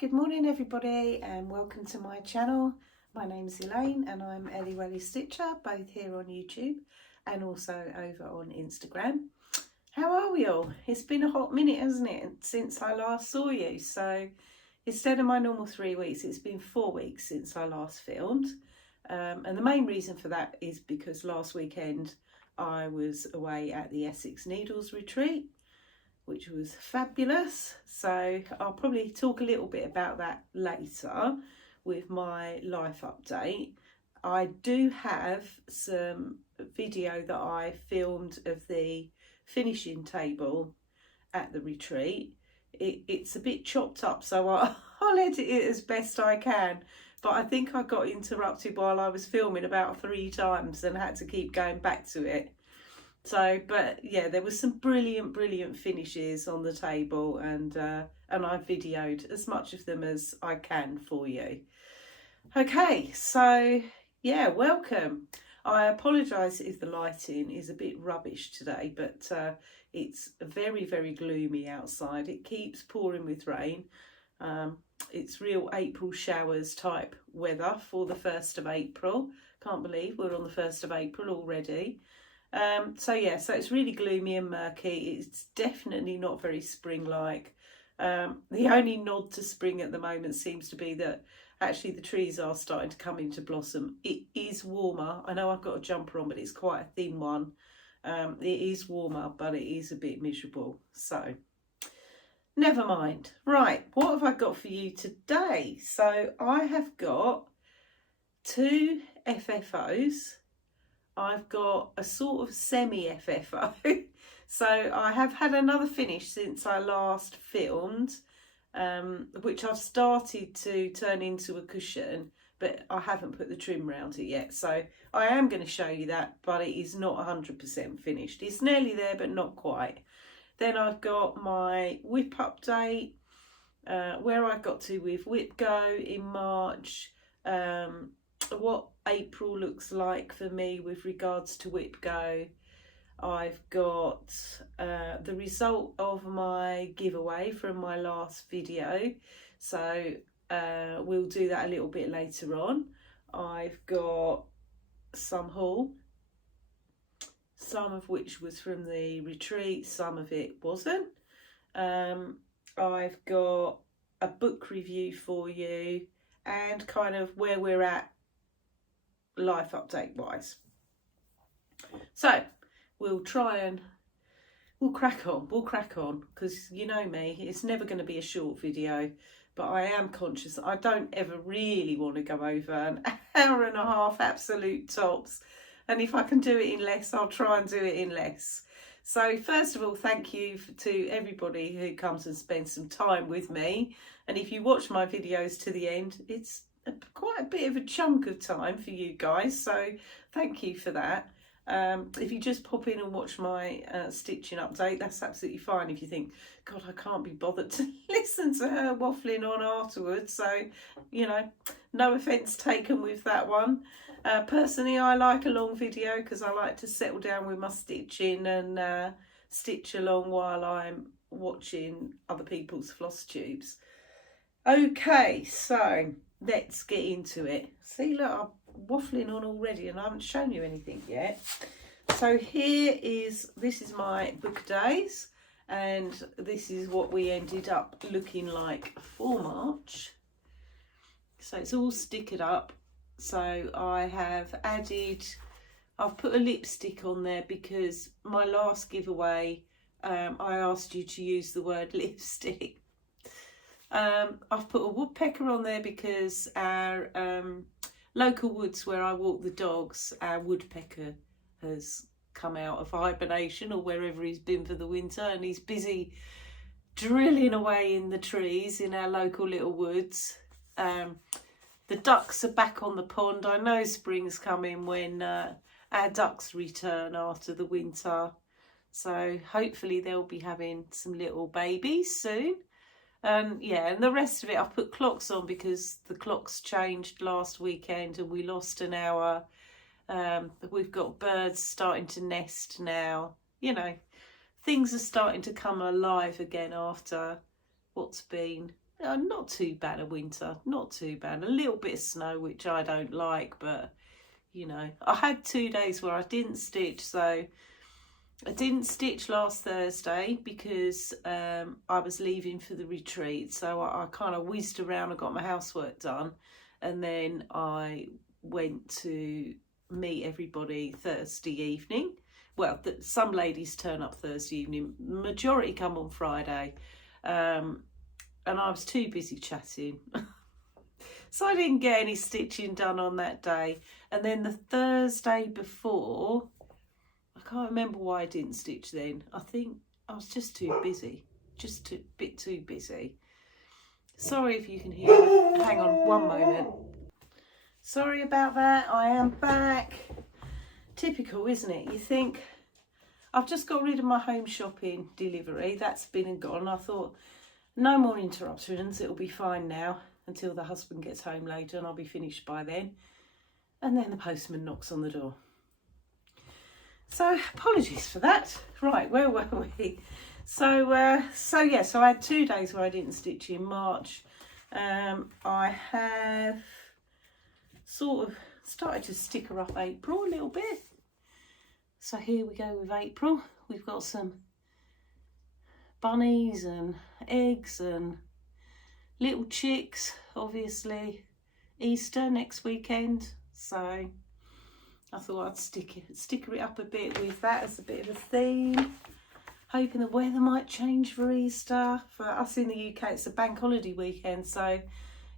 Good morning everybody and welcome to my channel. My name's Elaine and I'm Ellie Welliestitcher, both here on YouTube and also over on Instagram. How are we all? It's been a hot minute, hasn't it, since I last saw you. So instead of my normal 3 weeks, it's been 4 weeks since I last filmed. And the main reason for that is because last weekend I was away at the Essex Needles retreat, which was fabulous. So I'll probably talk a little bit about that later with my life update. I do have some video that I filmed of the finishing table at the retreat. It's a bit chopped up, so I'll edit it as best I can. But I think I got interrupted while I was filming about 3 times and had to keep going back to it. So, but yeah, there was some brilliant finishes on the table, and I videoed as much of them as I can for you. Okay, so yeah, welcome. I apologise if the lighting is a bit rubbish today, but it's very gloomy outside. It keeps pouring with rain. It's real April showers type weather for the 1st of April. Can't believe we're on the 1st of April already. So it's really gloomy and murky. It's definitely not very spring-like. The only nod to spring at the moment seems to be that actually the trees are starting to come into blossom. It is warmer. I know I've got a jumper on, but it's quite a thin one. It is warmer, but it is a bit miserable. So never mind. Right, what have I got for you today? So I have got 2 FFOs. I've got a sort of semi-FFO. So I have had another finish since I last filmed, which I've started to turn into a cushion, but I haven't put the trim around it yet. So I am going to show you that, but it is not 100% finished. It's nearly there, but not quite. Then I've got my WIP update, where I got to with WIP Go in March, what April looks like for me with regards to WIP Go. I've got the result of my giveaway from my last video, so we'll do that a little bit later on. I've got some haul, some of which was from the retreat, some of it wasn't. I've got a book review for you and kind of where we're at life update wise. So we'll crack on because you know me, it's never going to be a short video, but I am conscious that I don't ever really want to go over an hour and a half absolute tops, and if I can do it in less, I'll try and do it in less. So first of all, thank you to everybody who comes and spends some time with me, and if you watch my videos to the end, it's quite a bit of a chunk of time for you guys, so thank you for that. If you just pop in and watch my stitching update, that's absolutely fine. If you think, God, I can't be bothered to listen to her waffling on afterwards, so you know, no offence taken with that one. Personally, I like a long video because I like to settle down with my stitching and stitch along while I'm watching other people's floss tubes. Okay, so let's get into it. See, look, I'm waffling on already and I haven't shown you anything yet. So this is my book days, and this is what we ended up looking like for March. So it's all stickered up. So I've put a lipstick on there because my last giveaway, I asked you to use the word lipstick. I've put a woodpecker on there because our local woods where I walk the dogs, our woodpecker has come out of hibernation or wherever he's been for the winter, and he's busy drilling away in the trees in our local little woods. The ducks are back on the pond. I know spring's coming when our ducks return after the winter, so hopefully they'll be having some little babies soon. And the rest of it, I've put clocks on because the clocks changed last weekend and we lost an hour. We've got birds starting to nest now. You know, things are starting to come alive again after what's been not too bad a winter, not too bad. A little bit of snow, which I don't like, but you know, I had 2 days where I didn't stitch. So I didn't stitch last Thursday because I was leaving for the retreat. So I kind of whizzed around and got my housework done, and then I went to meet everybody Thursday evening. Well, some ladies turn up Thursday evening, majority come on Friday, and I was too busy chatting. So I didn't get any stitching done on that day. And then the Thursday before, I can't remember why I didn't stitch then. I think I was just too busy, a bit too busy. Sorry if you can hear it. Hang on one moment. Sorry about that, I am back. Typical, isn't it? You think, I've just got rid of my home shopping delivery. That's been and gone. I thought, no more interruptions, it'll be fine now until the husband gets home later and I'll be finished by then. And then the postman knocks on the door. So apologies for that. Right, where were we? So I had 2 days where I didn't stitch in March. I have sort of started to sticker up April a little bit. So here we go with April. We've got some bunnies and eggs and little chicks, obviously. Easter next weekend. So I thought I'd sticker it up a bit with that as a bit of a theme. Hoping the weather might change for Easter. For us in the UK, it's a bank holiday weekend, so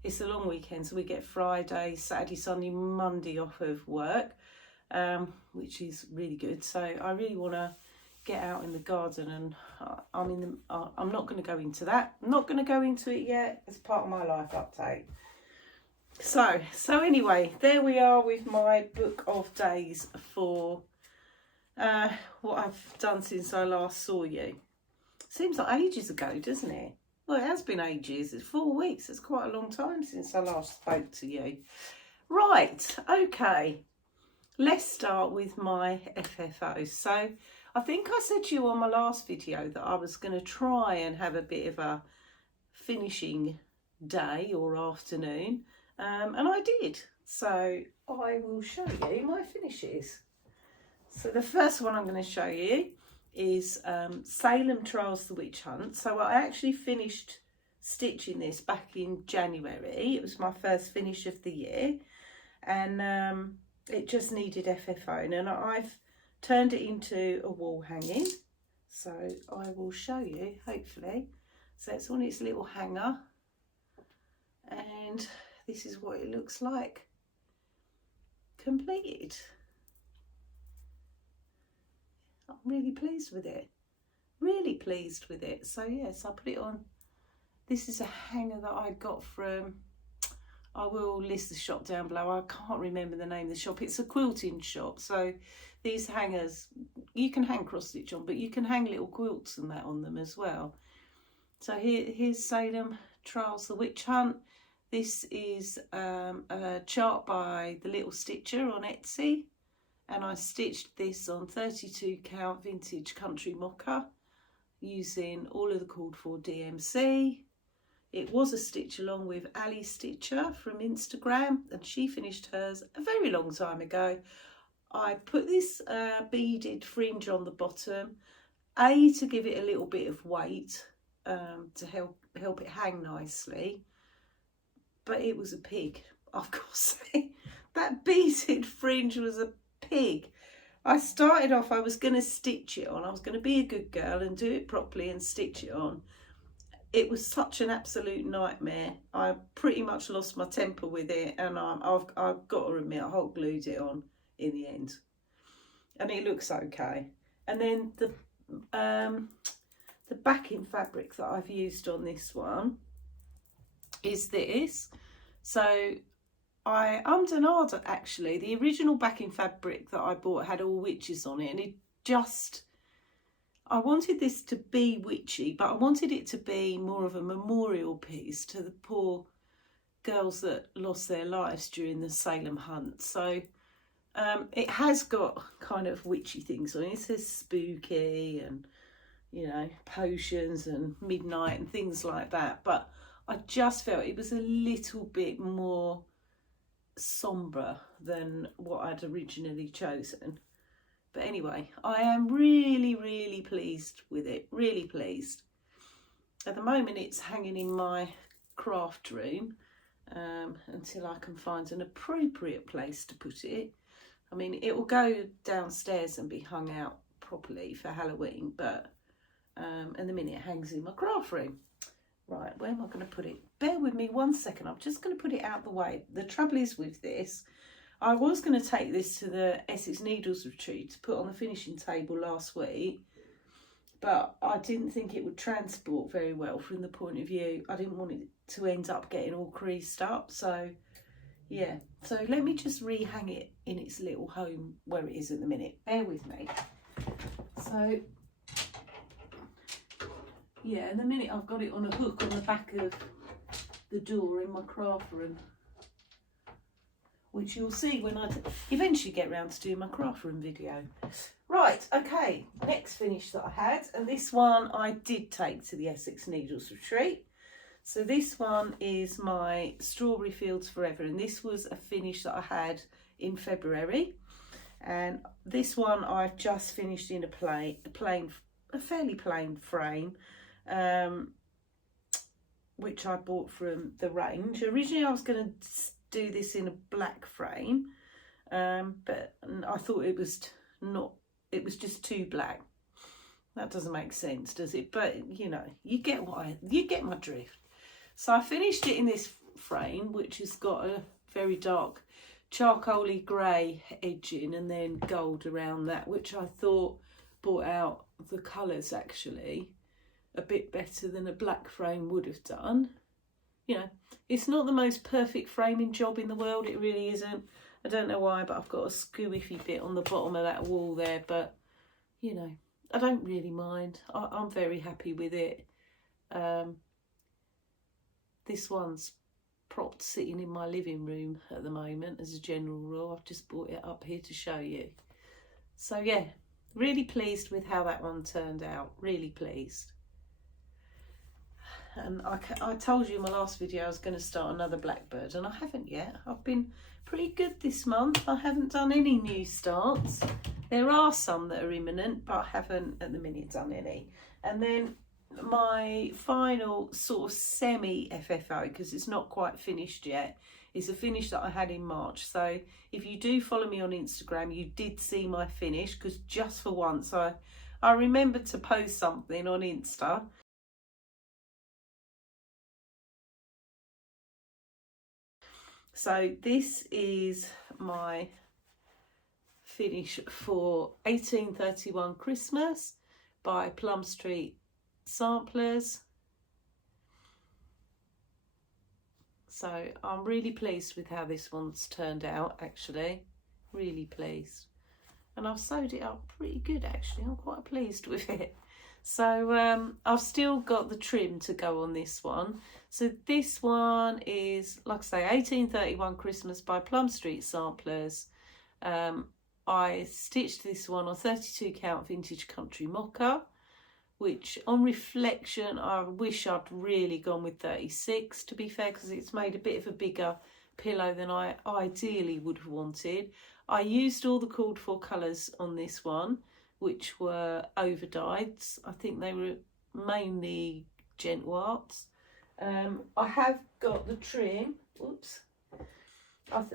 it's a long weekend. So we get Friday, Saturday, Sunday, Monday off of work, which is really good. So I really want to get out in the garden, and I'm not going to go into that. I'm not going to go into it yet as part of my life update. So anyway, there we are with my book of days for what I've done since I last saw you. Seems like ages ago, doesn't it? Well, it has been ages. It's 4 weeks. It's quite a long time since I last spoke to you. Right, okay. Let's start with my FFO. So I think I said to you on my last video that I was going to try and have a bit of a finishing day or afternoon, and I did. So I will show you my finishes. So the first one I'm going to show you is Salem Trails, the Witch Hunt. So I actually finished stitching this back in January. It was my first finish of the year, and it just needed FFO, and I've turned it into a wall hanging. So I will show you, hopefully. So it's on its little hanger, and this is what it looks like completed. I'm really pleased with it. Really pleased with it. So yes, I put it on. This is a hanger that I got from, I will list the shop down below. I can't remember the name of the shop. It's a quilting shop. So these hangers, you can hang cross stitch on, but you can hang little quilts and that on them as well. So here's Salem Trails, the Witch Hunt. This is a chart by the Little Stitcher on Etsy. And I stitched this on 32 count vintage country mocha using all of the called for DMC. It was a stitch along with Ellie Welliestitcher from Instagram, and she finished hers a very long time ago. I put this beaded fringe on the bottom, to give it a little bit of weight, to help it hang nicely. But it was a pig, I've got to say. That beaded fringe was a pig. I started off, I was going to stitch it on. I was going to be a good girl and do it properly and stitch it on. It was such an absolute nightmare. I pretty much lost my temper with it, and I've got to admit, I hot glued it on in the end, and it looks okay. And then the backing fabric that I've used on this one is this. So I ummed and ahed, actually. The original backing fabric that I bought had all witches on it, and I wanted this to be witchy, but I wanted it to be more of a memorial piece to the poor girls that lost their lives during the Salem hunt. So it has got kind of witchy things on it. It says spooky and, you know, potions and midnight and things like that. But I just felt it was a little bit more sombre than what I'd originally chosen. But anyway, I am really pleased with it, really pleased. At the moment it's hanging in my craft room until I can find an appropriate place to put it. I mean, it will go downstairs and be hung out properly for Halloween, but in the minute it hangs in my craft room. Right, where am I going to put it? Bear with me 1 second, I'm just going to put it out the way. The trouble is with this, I was going to take this to the Essex Needles retreat to put on the finishing table last week, but I didn't think it would transport very well from the point of view, I didn't want it to end up getting all creased up, so yeah. So let me just rehang it in its little home where it is at the minute. Bear with me. So yeah, in the minute I've got it on a hook on the back of the door in my craft room, which you'll see when I eventually get round to doing my craft room video. Right, okay, next finish that I had, and this one I did take to the Essex Needles retreat. So this one is my Strawberry Fields Forever, and this was a finish that I had in February. And this one I've just finished in a fairly plain frame, which I bought from the range. Originally I was going to do this in a black frame, but I thought it was just too black. That doesn't make sense, does it? But you know, you get my drift. So I finished it in this frame, which has got a very dark charcoaly grey edging and then gold around that, which I thought brought out the colours actually a bit better than a black frame would have done. You know, it's not the most perfect framing job in the world, it really isn't. I don't know why, but I've got a squishy bit on the bottom of that wall there, but you know, I don't really mind. I'm very happy with it. This one's propped sitting in my living room at the moment as a general rule. I've just brought it up here to show you. So yeah, really pleased with how that one turned out, really pleased. And I told you in my last video I was going to start another Blackbird, and I haven't yet. I've been pretty good this month. I haven't done any new starts. There are some that are imminent, but I haven't at the minute done any. And then my final sort of semi FFO, because it's not quite finished yet, is a finish that I had in March. So if you do follow me on Instagram, you did see my finish, because just for once I remembered to post something on Insta. So this is my finish for 1831 Christmas by Plum Street Samplers. So I'm really pleased with how this one's turned out, actually. Really pleased. And I've sewed it up pretty good, actually. I'm quite pleased with it. So I've still got the trim to go on this one. So this one is, like I say, 1831 Christmas by Plum Street Samplers. I stitched this one on 32 count vintage country mocha, which on reflection I wish I'd really gone with 36, to be fair, because it's made a bit of a bigger pillow than I ideally would have wanted. I used all the called for colours on this one, which were overdyeds. I think they were mainly Gentle Arts. I have got the trim. Oops.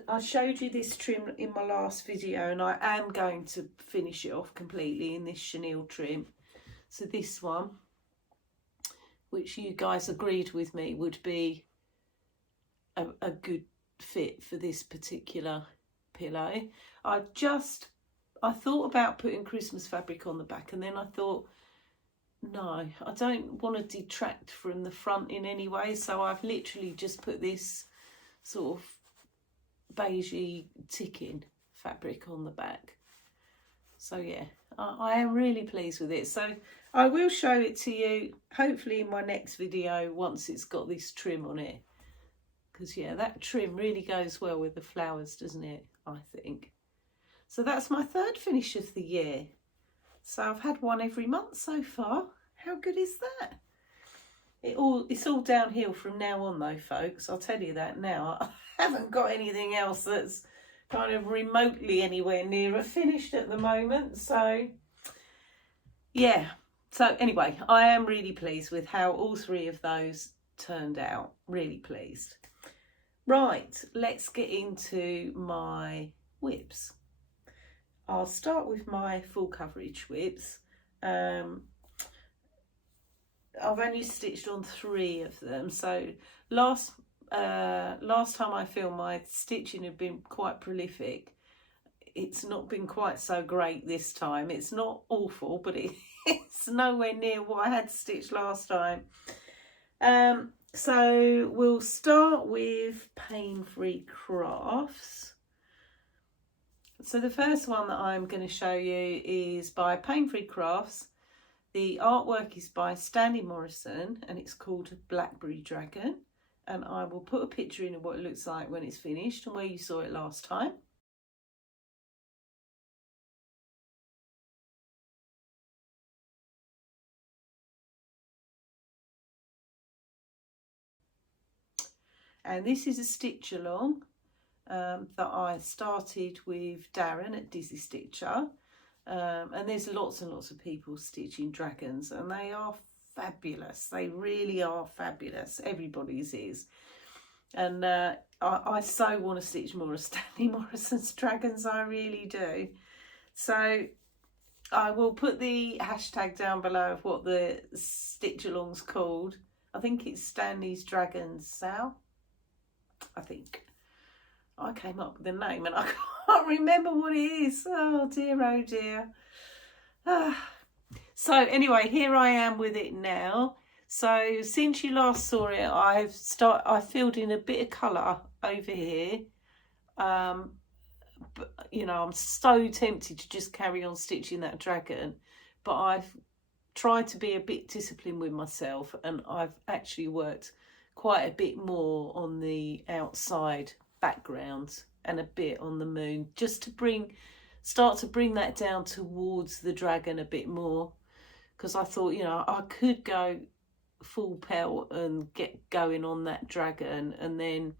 I showed you this trim in my last video, and I am going to finish it off completely in this chenille trim. So this one, which you guys agreed with me would be a good fit for this particular pillow. I thought about putting Christmas fabric on the back, and then I thought, no, I don't want to detract from the front in any way, so I've literally just put this sort of beigey ticking fabric on the back. So yeah, I am really pleased with it. So I will show it to you hopefully in my next video once it's got this trim on it, because yeah, that trim really goes well with the flowers, doesn't it, I think. So that's my third finish of the year. So I've had one every month so far. How good is that? it's all downhill from now on though, folks. I'll tell you that now. I haven't got anything else that's kind of remotely anywhere near finished at the moment. So yeah. So anyway, I am really pleased with how all three of those turned out. Really pleased. Right, let's get into my WIPs. I'll start with my full coverage WIPs. I've only stitched on 3 of them, so last time I filmed, my stitching had been quite prolific. It's not been quite so great this time. It's not awful, but it's nowhere near what I had stitched last time. So we'll start with Pain-Free Crafts. So the first one that I'm going to show you is by Pain-Free Crafts. The artwork is by Stanley Morrison and it's called Blackberry Dragon. And I will put a picture in of what it looks like when it's finished and where you saw it last time. And this is a stitch along that I started with Darren at Dizzy Stitcher. And there's lots and lots of people stitching dragons and they are fabulous. They really are fabulous. Everybody's is. And I so want to stitch more of Stanley Morrison's dragons. I really do. So I will put the hashtag down below of what the stitch along's called. I think it's Stanley's Dragons Sal. I think. I came up with the name and I can't remember what it is. Oh dear, oh dear. So anyway, here I am with it now. So since you last saw it, I filled in a bit of colour over here. But you know, I'm so tempted to just carry on stitching that dragon, but I've tried to be a bit disciplined with myself and I've actually worked quite a bit more on the outside background and a bit on the moon, just to start to bring that down towards the dragon a bit more, because I thought, you know, I could go full pelt and get going on that dragon, and then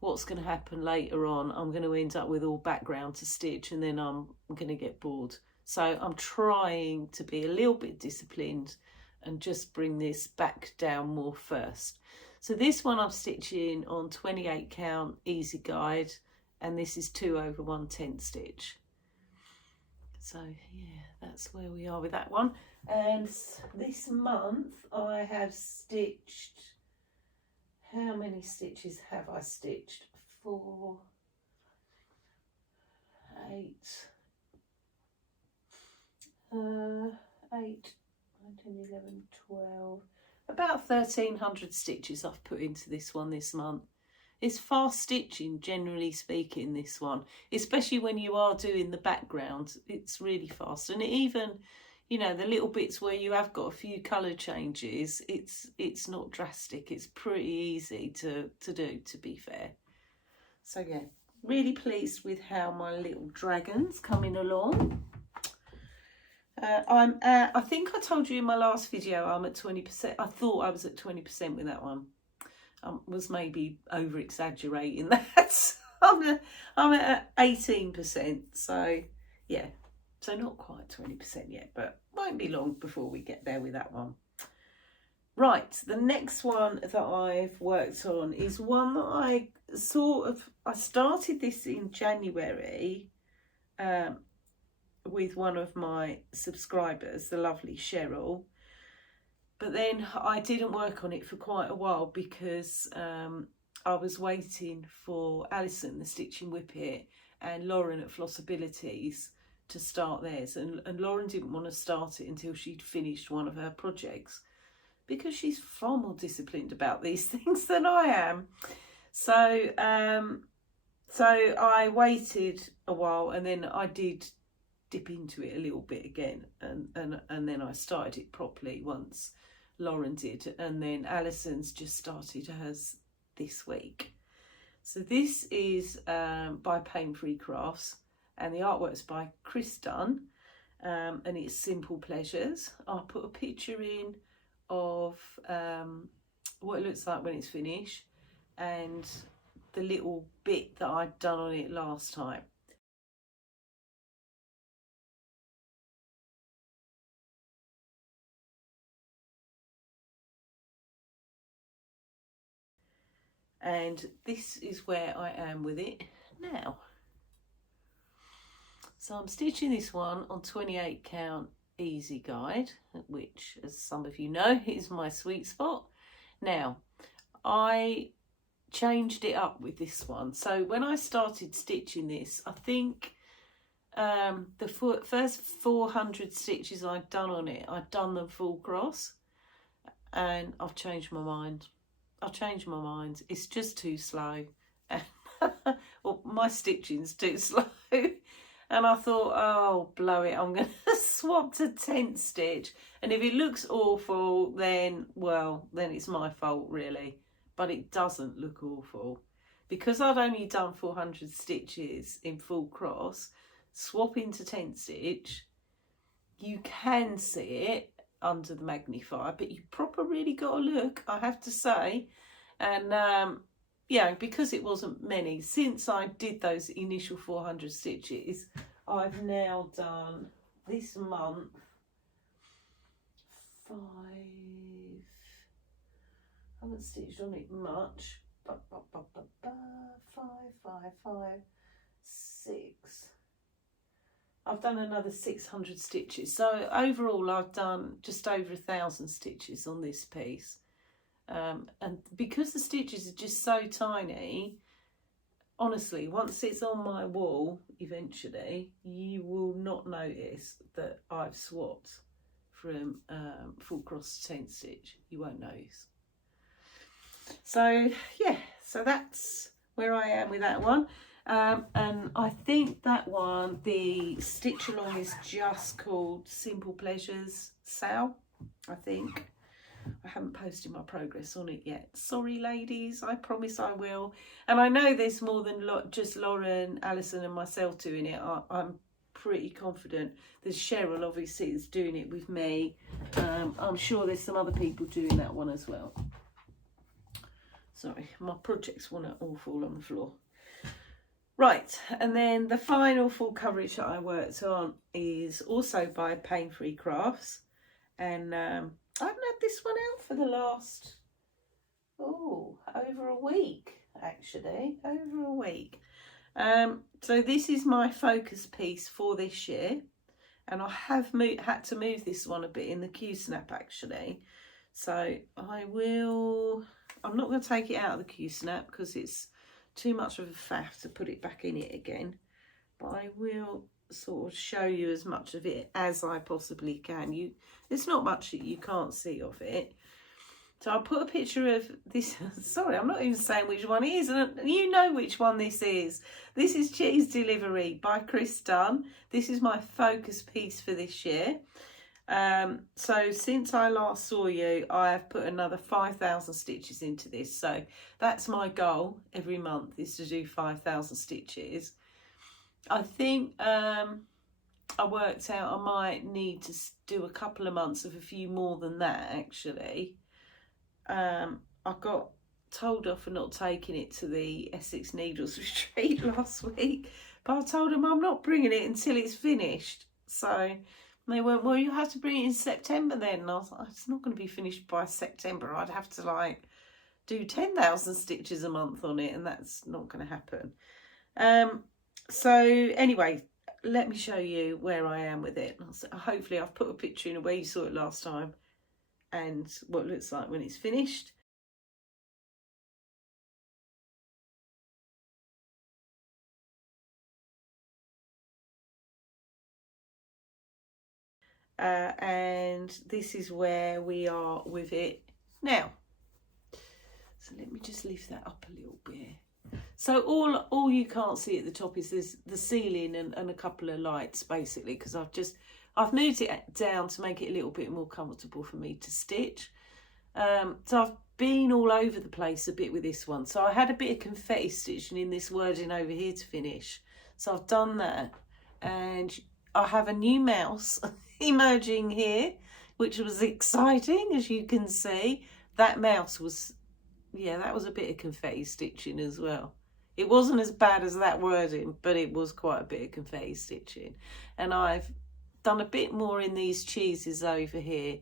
what's going to happen later on, I'm going to end up with all background to stitch and then I'm going to get bored. So I'm trying to be a little bit disciplined and just bring this back down more first. So this one I'm stitching on 28 count easy guide, and this is 2/110 stitch. So yeah, that's where we are with that one. And this month I have stitched, how many stitches have I stitched? 4, 8, 8, 9, 10, 11, 12, about 1300 stitches I've put into this one this month. It's fast stitching, generally speaking, this one, especially when you are doing the background. It's really fast, and even, you know, the little bits where you have got a few colour changes, it's not drastic. It's pretty easy to do, to be fair. So yeah, really pleased with how my little dragon's coming along. I think I told you in my last video I'm at 20%. I thought I was at 20% with that one. Was maybe over exaggerating that. I'm at 18%. So yeah, so not quite 20% yet, but won't be long before we get there with that one. Right, the next one that I've worked on is one that I started this in January with one of my subscribers, the lovely Cheryl, but then I didn't work on it for quite a while because I was waiting for Alison, the Stitching Whippet, and Lauren at Flossabilities to start theirs, and Lauren didn't want to start it until she'd finished one of her projects, because she's far more disciplined about these things than I am. So I waited a while, and then I did dip into it a little bit again, and then I started it properly once Lauren did, and then Alison's just started hers this week. So this is by Pain-Free Crafts, and the artwork's by Chris Dunn, and it's Simple Pleasures. I'll put a picture in of what it looks like when it's finished and the little bit that I'd done on it last time. And this is where I am with it now. So I'm stitching this one on 28 count easy guide, which, as some of you know, is my sweet spot. Now, I changed it up with this one. So when I started stitching this, I think the first 400 stitches I'd done on it, I'd done them full cross, and I've changed my mind. It's just too slow. Well, my stitching's too slow. And I thought, oh, blow it, I'm going to swap to 10th stitch. And if it looks awful, then, well, then it's my fault, really. But it doesn't look awful. Because I'd only done 400 stitches in full cross, swapping to 10th stitch, you can see it under the magnifier, but you proper really got to look, I have to say. And yeah, because it wasn't many, since I did those initial 400 stitches, I've now done this month 5. I haven't stitched on it much. 5, 6. I've done another 600 stitches. So overall, I've done just over 1,000 stitches on this piece. And because the stitches are just so tiny, honestly, once it's on my wall, eventually, you will not notice that I've swapped from full cross to 10th stitch. You won't notice. So yeah, so that's where I am with that one. And I think that one, the stitch along is just called Simple Pleasures Sal, I think. I haven't posted my progress on it yet. Sorry, ladies, I promise I will. And I know there's more than just Lauren, Alison and myself doing it. I'm pretty confident. There's Cheryl, obviously, that's doing it with me. I'm sure there's some other people doing that one as well. Sorry, my projects want to all fall on the floor. Right, and then the final full coverage that I worked on is also by Pain Free Crafts. And I haven't had this one out for the last, over a week, actually, over a week. So this is my focus piece for this year. And I have had to move this one a bit in the Q-snap, actually. So I'm not going to take it out of the Q-snap because it's too much of a faff to put it back in it again. But I will sort of show you as much of it as I possibly can. There's not much that you can't see of it. So I'll put a picture of this. Sorry, I'm not even saying which one it is, and you know which one this is. This is Cheese Delivery by Chris Dunn. This is my focus piece for this year. So since I last saw you, I have put another 5,000 stitches into this. So that's my goal every month, is to do 5,000 stitches. I think I worked out I might need to do a couple of months of a few more than that, actually. I got told off for not taking it to the Essex Needles retreat last week, but I told them I'm not bringing it until it's finished. So they went, well, you have to bring it in September then. And I was like, it's not going to be finished by September. I'd have to like do 10,000 stitches a month on it, and that's not going to happen. So anyway, let me show you where I am with it. Hopefully I've put a picture in where you saw it last time and what it looks like when it's finished. And this is where we are with it now. So let me just lift that up a little bit. So all you can't see at the top is the ceiling and a couple of lights, basically, because I've moved it down to make it a little bit more comfortable for me to stitch. So I've been all over the place a bit with this one. So I had a bit of confetti stitching in this wording over here to finish. So I've done that, and I have a new mouse emerging here. which was exciting, as you can see. That mouse was, yeah, that was a bit of confetti stitching as well. It wasn't as bad as that wording, but it was quite a bit of confetti stitching. And I've done a bit more in these cheeses over here.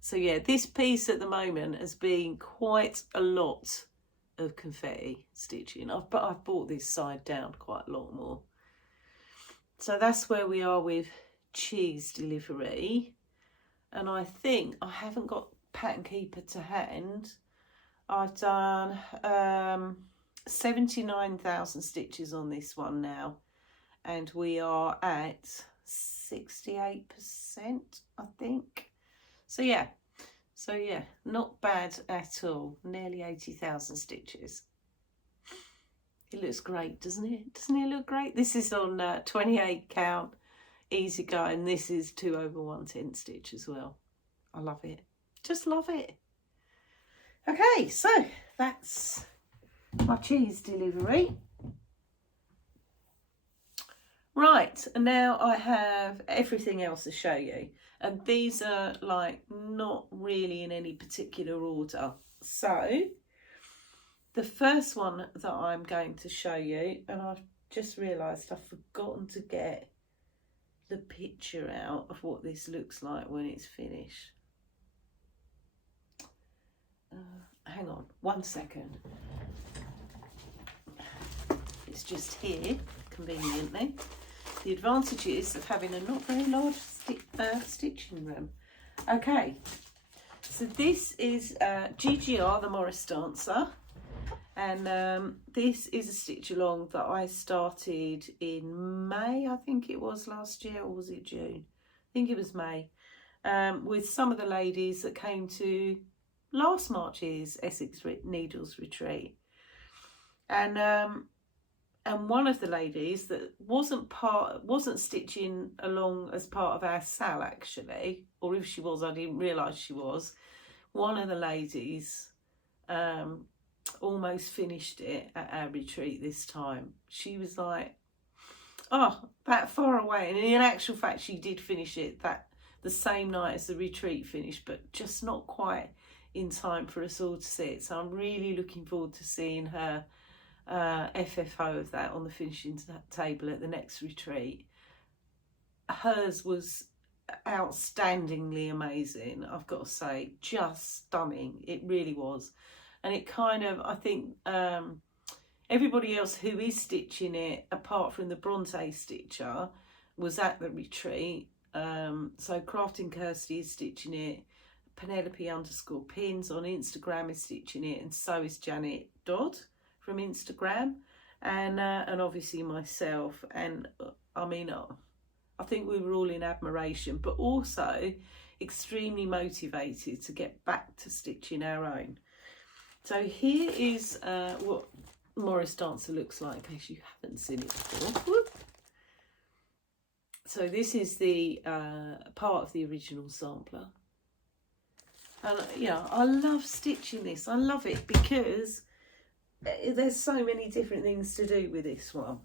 So yeah, this piece at the moment has been quite a lot of confetti stitching. But I've brought this side down quite a lot more. So that's where we are with cheese delivery. And I think I haven't got pattern keeper to hand. I've done 79,000 stitches on this one now, and we are at 68%, I think. So yeah, not bad at all. Nearly 80,000 stitches. It looks great, doesn't it? Doesn't it look great? This is on 28 count, easy go, and this is 2/110 stitch as well. I love it. Just love it. Okay, so that's my cheese delivery. Right, and now I have everything else to show you. And these are like not really in any particular order. So the first one that I'm going to show you, and I've just realised I've forgotten to get the picture out of what this looks like when it's finished. Hang on 1 second. It's just here, conveniently. The advantages of having a not very large stitching room. Okay, so this is GGR, the Morris Dancer, and this is a stitch along that I started in May, I think it was last year, or was it June? I think it was May, with some of the ladies that came to last March's Essex Needles retreat, and one of the ladies that wasn't stitching along as part of our sal actually, or if she was, I didn't realise she was. One of the ladies almost finished it at our retreat this time. She was like, oh, that far away, and in actual fact she did finish it the same night as the retreat finished, but just not quite in time for us all to see it. So I'm really looking forward to seeing her FFO of that on the finishing table at the next retreat. Hers was outstandingly amazing, I've got to say, just stunning. It really was. And it kind of, I think everybody else who is stitching it apart from the Bronte Stitcher was at the retreat. So Crafting Kirsty is stitching it, Penelope_pins on Instagram is stitching it, and so is Janet Dodd from Instagram, and obviously myself. And I mean, I think we were all in admiration, but also extremely motivated to get back to stitching our own. So here is what Morris Dancer looks like, in case you haven't seen it before. Whoop. So this is the part of the original sampler. And yeah, I love stitching this. I love it because there's so many different things to do with this one.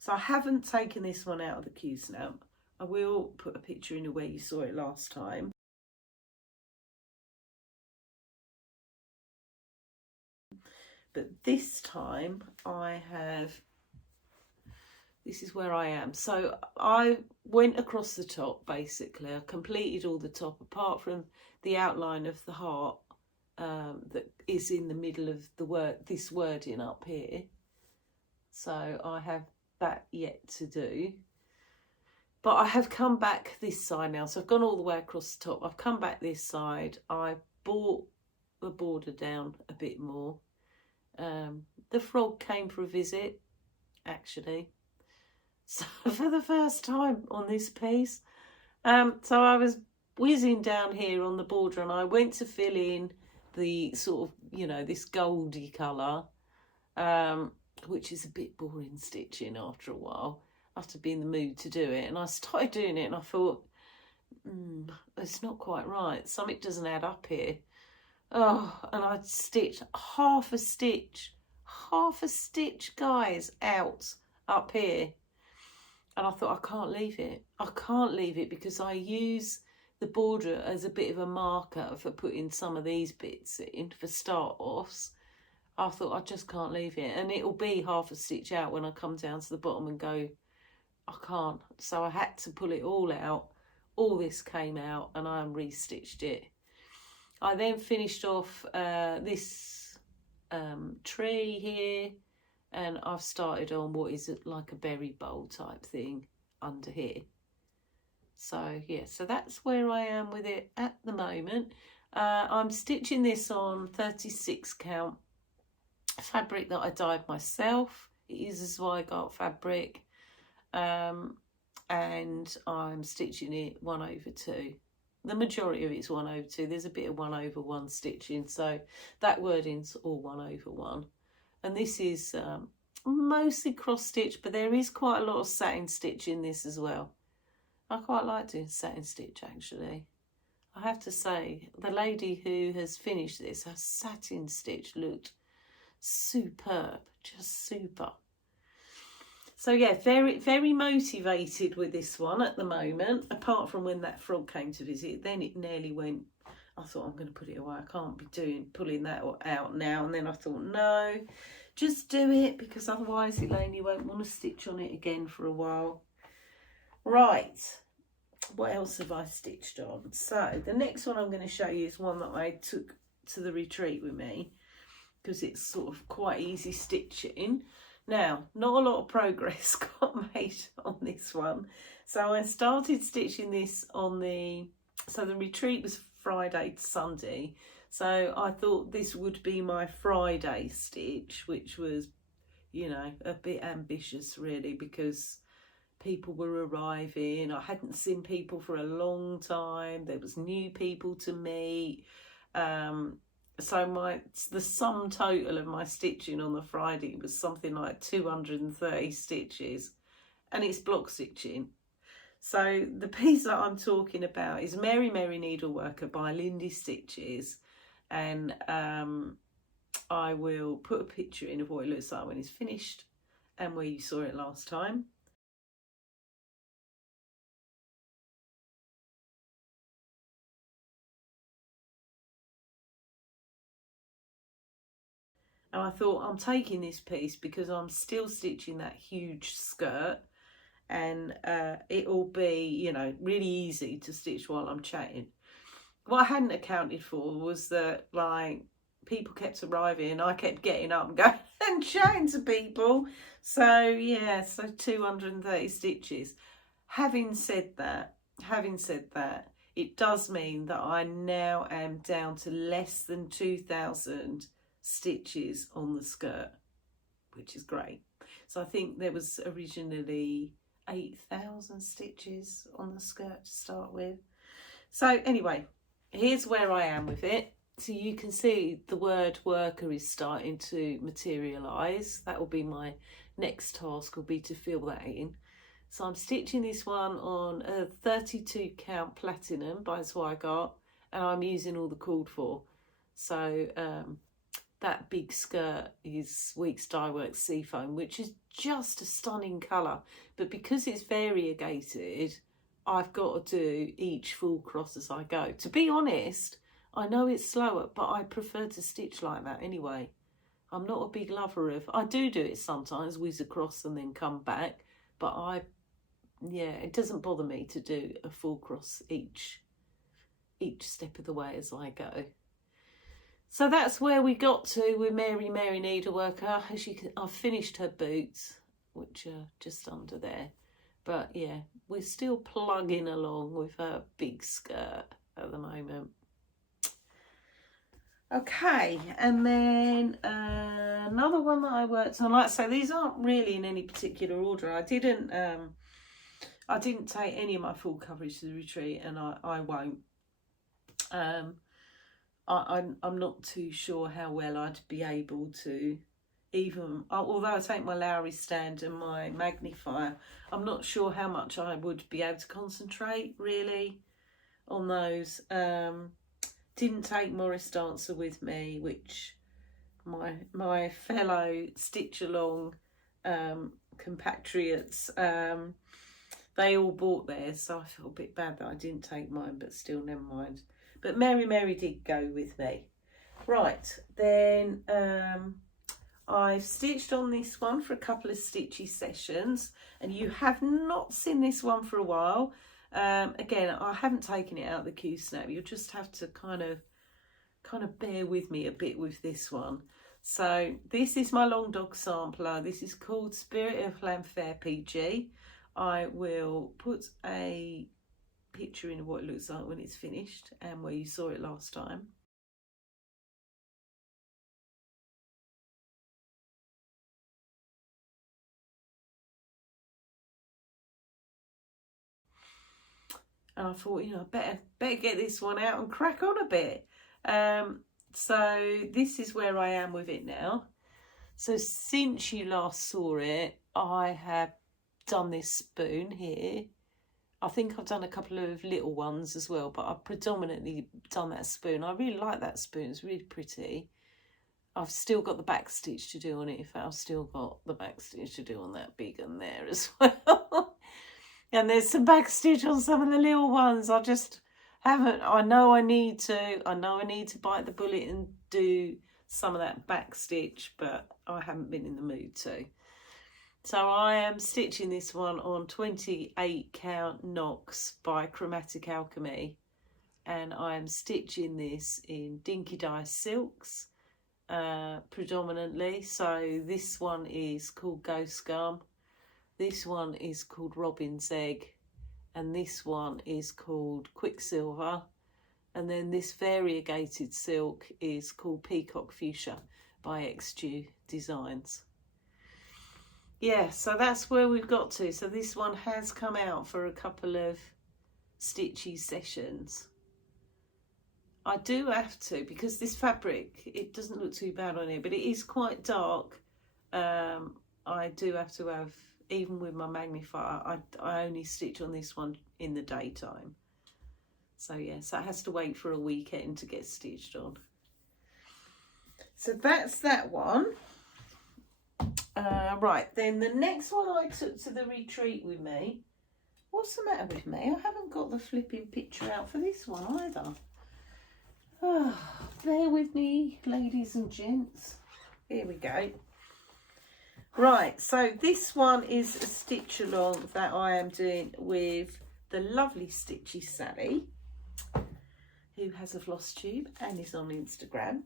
So I haven't taken this one out of the Q snap. I will put a picture in where you saw it last time. But this time this is where I am. So I went across the top, basically. I completed all the top apart from the outline of the heart that is in the middle of this wording up here. So I have that yet to do. But I have come back this side now. So I've gone all the way across the top. I've come back this side. I brought the border down a bit more. The frog came for a visit, actually. So for the first time on this piece. So I was whizzing down here on the border, and I went to fill in the sort of, you know, this goldy colour, which is a bit boring stitching after a while. I have to be in the mood to do it. And I started doing it and I thought, it's not quite right. Something doesn't add up here. Oh, and I'd stitched half a stitch, guys, out up here. And I thought, I can't leave it. I can't leave it because I use the border as a bit of a marker for putting some of these bits in for start-offs. I thought I just can't leave it, and it'll be half a stitch out when I come down to the bottom and go, I can't. So I had to pull it all out. All this came out and I restitched it. I then finished off this tree here, and I've started on what is like a berry bowl type thing under here. So yeah, so that's where I am with it at the moment. I'm stitching this on 36 count fabric that I dyed myself. It is a Zweigart fabric, and I'm stitching it 1/2. The majority of it's 1/2. There's a bit of 1/1 stitching, so that wording's all 1/1. And this is mostly cross stitch, but there is quite a lot of satin stitch in this as well. I quite like doing satin stitch, actually. I have to say, the lady who has finished this, her satin stitch looked superb, just super. So yeah, very, very motivated with this one at the moment, apart from when that frog came to visit. Then it nearly went, I thought, I'm going to put it away. I can't be pulling that out now. And then I thought, no, just do it, because otherwise Elaine won't want to stitch on it again for a while. Right, what else have I stitched on? So the next one I'm going to show you is one that I took to the retreat with me, because it's sort of quite easy stitching. Now, not a lot of progress got made on this one. So I started stitching this on the retreat was Friday to Sunday. So I thought this would be my Friday stitch, which was, you know, a bit ambitious really, because people were arriving. I hadn't seen people for a long time. There was new people to meet. So the sum total of my stitching on the Friday was something like 230 stitches, and it's block stitching. So the piece that I'm talking about is Mary Mary Needleworker by Lindy Stitches, and I will put a picture in of what it looks like when it's finished and where you saw it last time. And I thought, I'm taking this piece because I'm still stitching that huge skirt, and it'll be, you know, really easy to stitch while I'm chatting. What I hadn't accounted for was that, like, people kept arriving, I kept getting up and going and chatting to people. So yeah, so 230 stitches. Having said that, it does mean that I now am down to less than 2,000 stitches on the skirt, which is great. So I think there was originally 8,000 stitches on the skirt to start with. So anyway, here's where I am with it. So you can see the word worker is starting to materialise. That will be my next task, will be to fill that in. So I'm stitching this one on a 32 count platinum by Zweigart, and I'm using all the called for. So that big skirt is Weeks Dye Works Seafoam, which is just a stunning colour. But because it's variegated, I've got to do each full cross as I go. To be honest, I know it's slower, but I prefer to stitch like that anyway. I'm not a big lover of... I do it sometimes, whiz across and then come back. But it doesn't bother me to do a full cross each step of the way as I go. So that's where we got to with Mary Mary Needleworker. As you can, I've finished her boots, which are just under there. But yeah, we're still plugging along with her big skirt at the moment. Okay, and then another one that I worked on. Like I say, these aren't really in any particular order. I didn't take any of my full coverage to the retreat, and I won't. I'm not too sure how well I'd be able to, even although I take my Lowry stand and my magnifier, I'm not sure how much I would be able to concentrate really on those. Didn't take Morris Dancer with me, which my fellow stitch along compatriots they all bought theirs, so I feel a bit bad that I didn't take mine, but still, never mind. But Mary did go with me. Right, then I've stitched on this one for a couple of stitchy sessions, and you have not seen this one for a while. Again, I haven't taken it out of the Q-snap. You'll just have to kind of bear with me a bit with this one. So this is my long dog sampler. This is called Spirit of Lanfair PG. I will put a picture in of what it looks like when it's finished and where you saw it last time. And I thought, you know, I better get this one out and crack on a bit. So this is where I am with it now. So since you last saw it, I have done this spoon here. I think I've done a couple of little ones as well, but I've predominantly done that spoon. I really like that spoon, it's really pretty. I've still got the back stitch to do on it. In fact, I've still got the back stitch to do on that big one there as well. And there's some back stitch on some of the little ones. I just haven't. I know I need to bite the bullet and do some of that back stitch, but I haven't been in the mood to. So I am stitching this one on 28 count Knox by Chromatic Alchemy, and I am stitching this in Dinky Dye silks predominantly. So this one is called Ghost Gum, this one is called Robin's Egg, and this one is called Quicksilver, and then this variegated silk is called Peacock Fuchsia by XG Designs. Yeah, so that's where we've got to. So this one has come out for a couple of stitchy sessions. I do have to, because this fabric, it doesn't look too bad on here, but it is quite dark. I do have to have, even with my magnifier, I only stitch on this one in the daytime. So yes, that has to wait for a weekend to get stitched on. So that's that one. Right, then the next one I took to the retreat with me. What's the matter with me? I haven't got the flipping picture out for this one either. Oh, bear with me, ladies and gents. Here we go. Right, so this one is a stitch along that I am doing with the lovely Stitchy Sally, who has a Flosstube and is on Instagram.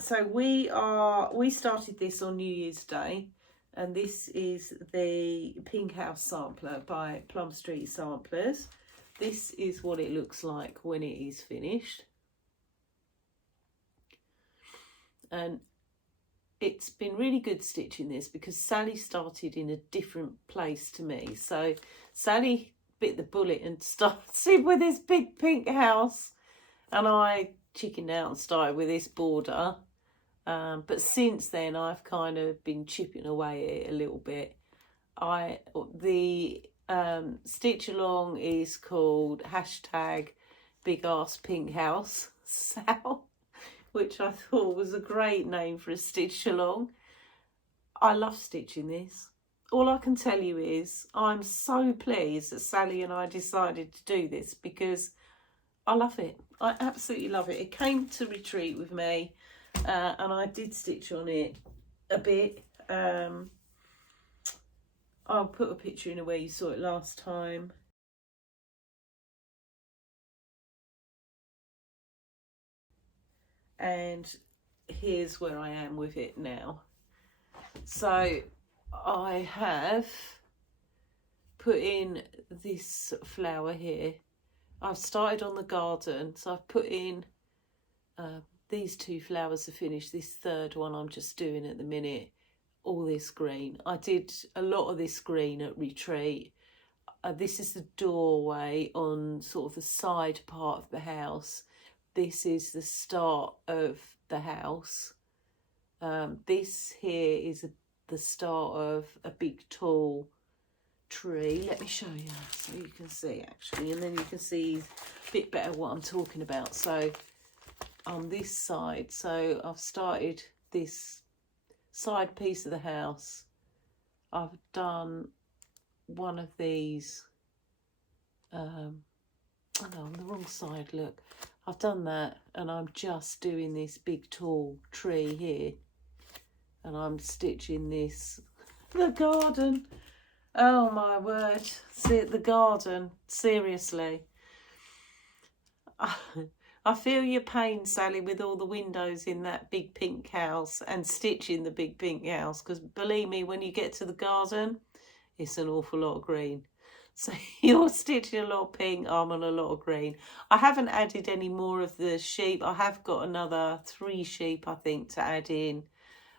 So we started this on New Year's Day, and this is the Pink House sampler by Plum Street Samplers. This is what it looks like when it is finished, and it's been really good stitching this because Sally started in a different place to me. So Sally bit the bullet and started with this big pink house, and I chickened out and started with this border. But since then, I've kind of been chipping away at it a little bit. The stitch along is called #BigAssPinkHouse Sal, which I thought was a great name for a stitch along. I love stitching this. All I can tell you is I'm so pleased that Sally and I decided to do this because I love it. I absolutely love it. It came to retreat with me, and I did stitch on it a bit. I'll put a picture in where you saw it last time. And here's where I am with it now. So I have put in this flower here. I've started on the garden, so I've put in these two flowers are finished. This third one I'm just doing at the minute. All this green. I did a lot of this green at retreat. This is the doorway on sort of the side part of the house. This is the start of the house. This here is the start of a big tall tree. Let me show you so you can see actually, and then you can see a bit better what I'm talking about. So on this side, so I've started this side piece of the house I've done one of these, oh no, on the wrong side, look. I've done that, and I'm just doing this big tall tree here, and I'm stitching this, the garden. Oh my word, see the garden, seriously. I feel your pain, Sally, with all the windows in that big pink house and stitching the big pink house, because believe me, when you get to the garden, it's an awful lot of green. So you're stitching a lot of pink, I'm on a lot of green. I haven't added any more of the sheep. I have got another 3 sheep, I think, to add in.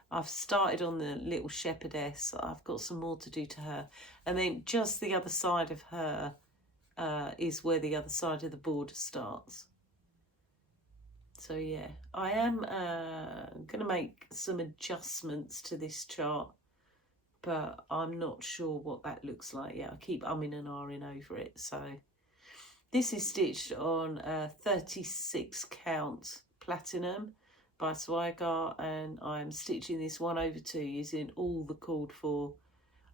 I've started on the little shepherdess. I've got some more to do to her. And then just the other side of her is where the other side of the border starts. So yeah, I am going to make some adjustments to this chart, but I'm not sure what that looks like yet. I keep umming and ahhing over it. So this is stitched on a 36 count platinum by Sewbebags, and I'm stitching this 1/2 using all the called for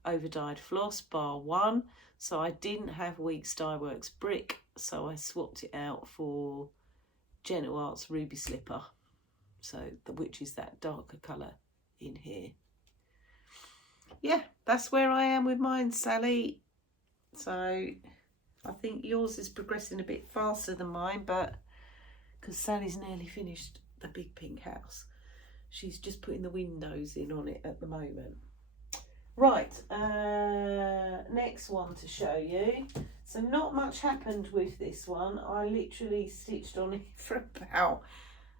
over dyed floss bar 1. So I didn't have Weeks Dye Works brick, so I swapped it out for Gentle Arts Ruby Slipper, so which is that darker colour in here. Yeah, that's where I am with mine, Sally. So I think yours is progressing a bit faster than mine, but because Sally's nearly finished the big pink house, she's just putting the windows in on it at the moment. Right, next one to show you. So not much happened with this one. I literally stitched on it for about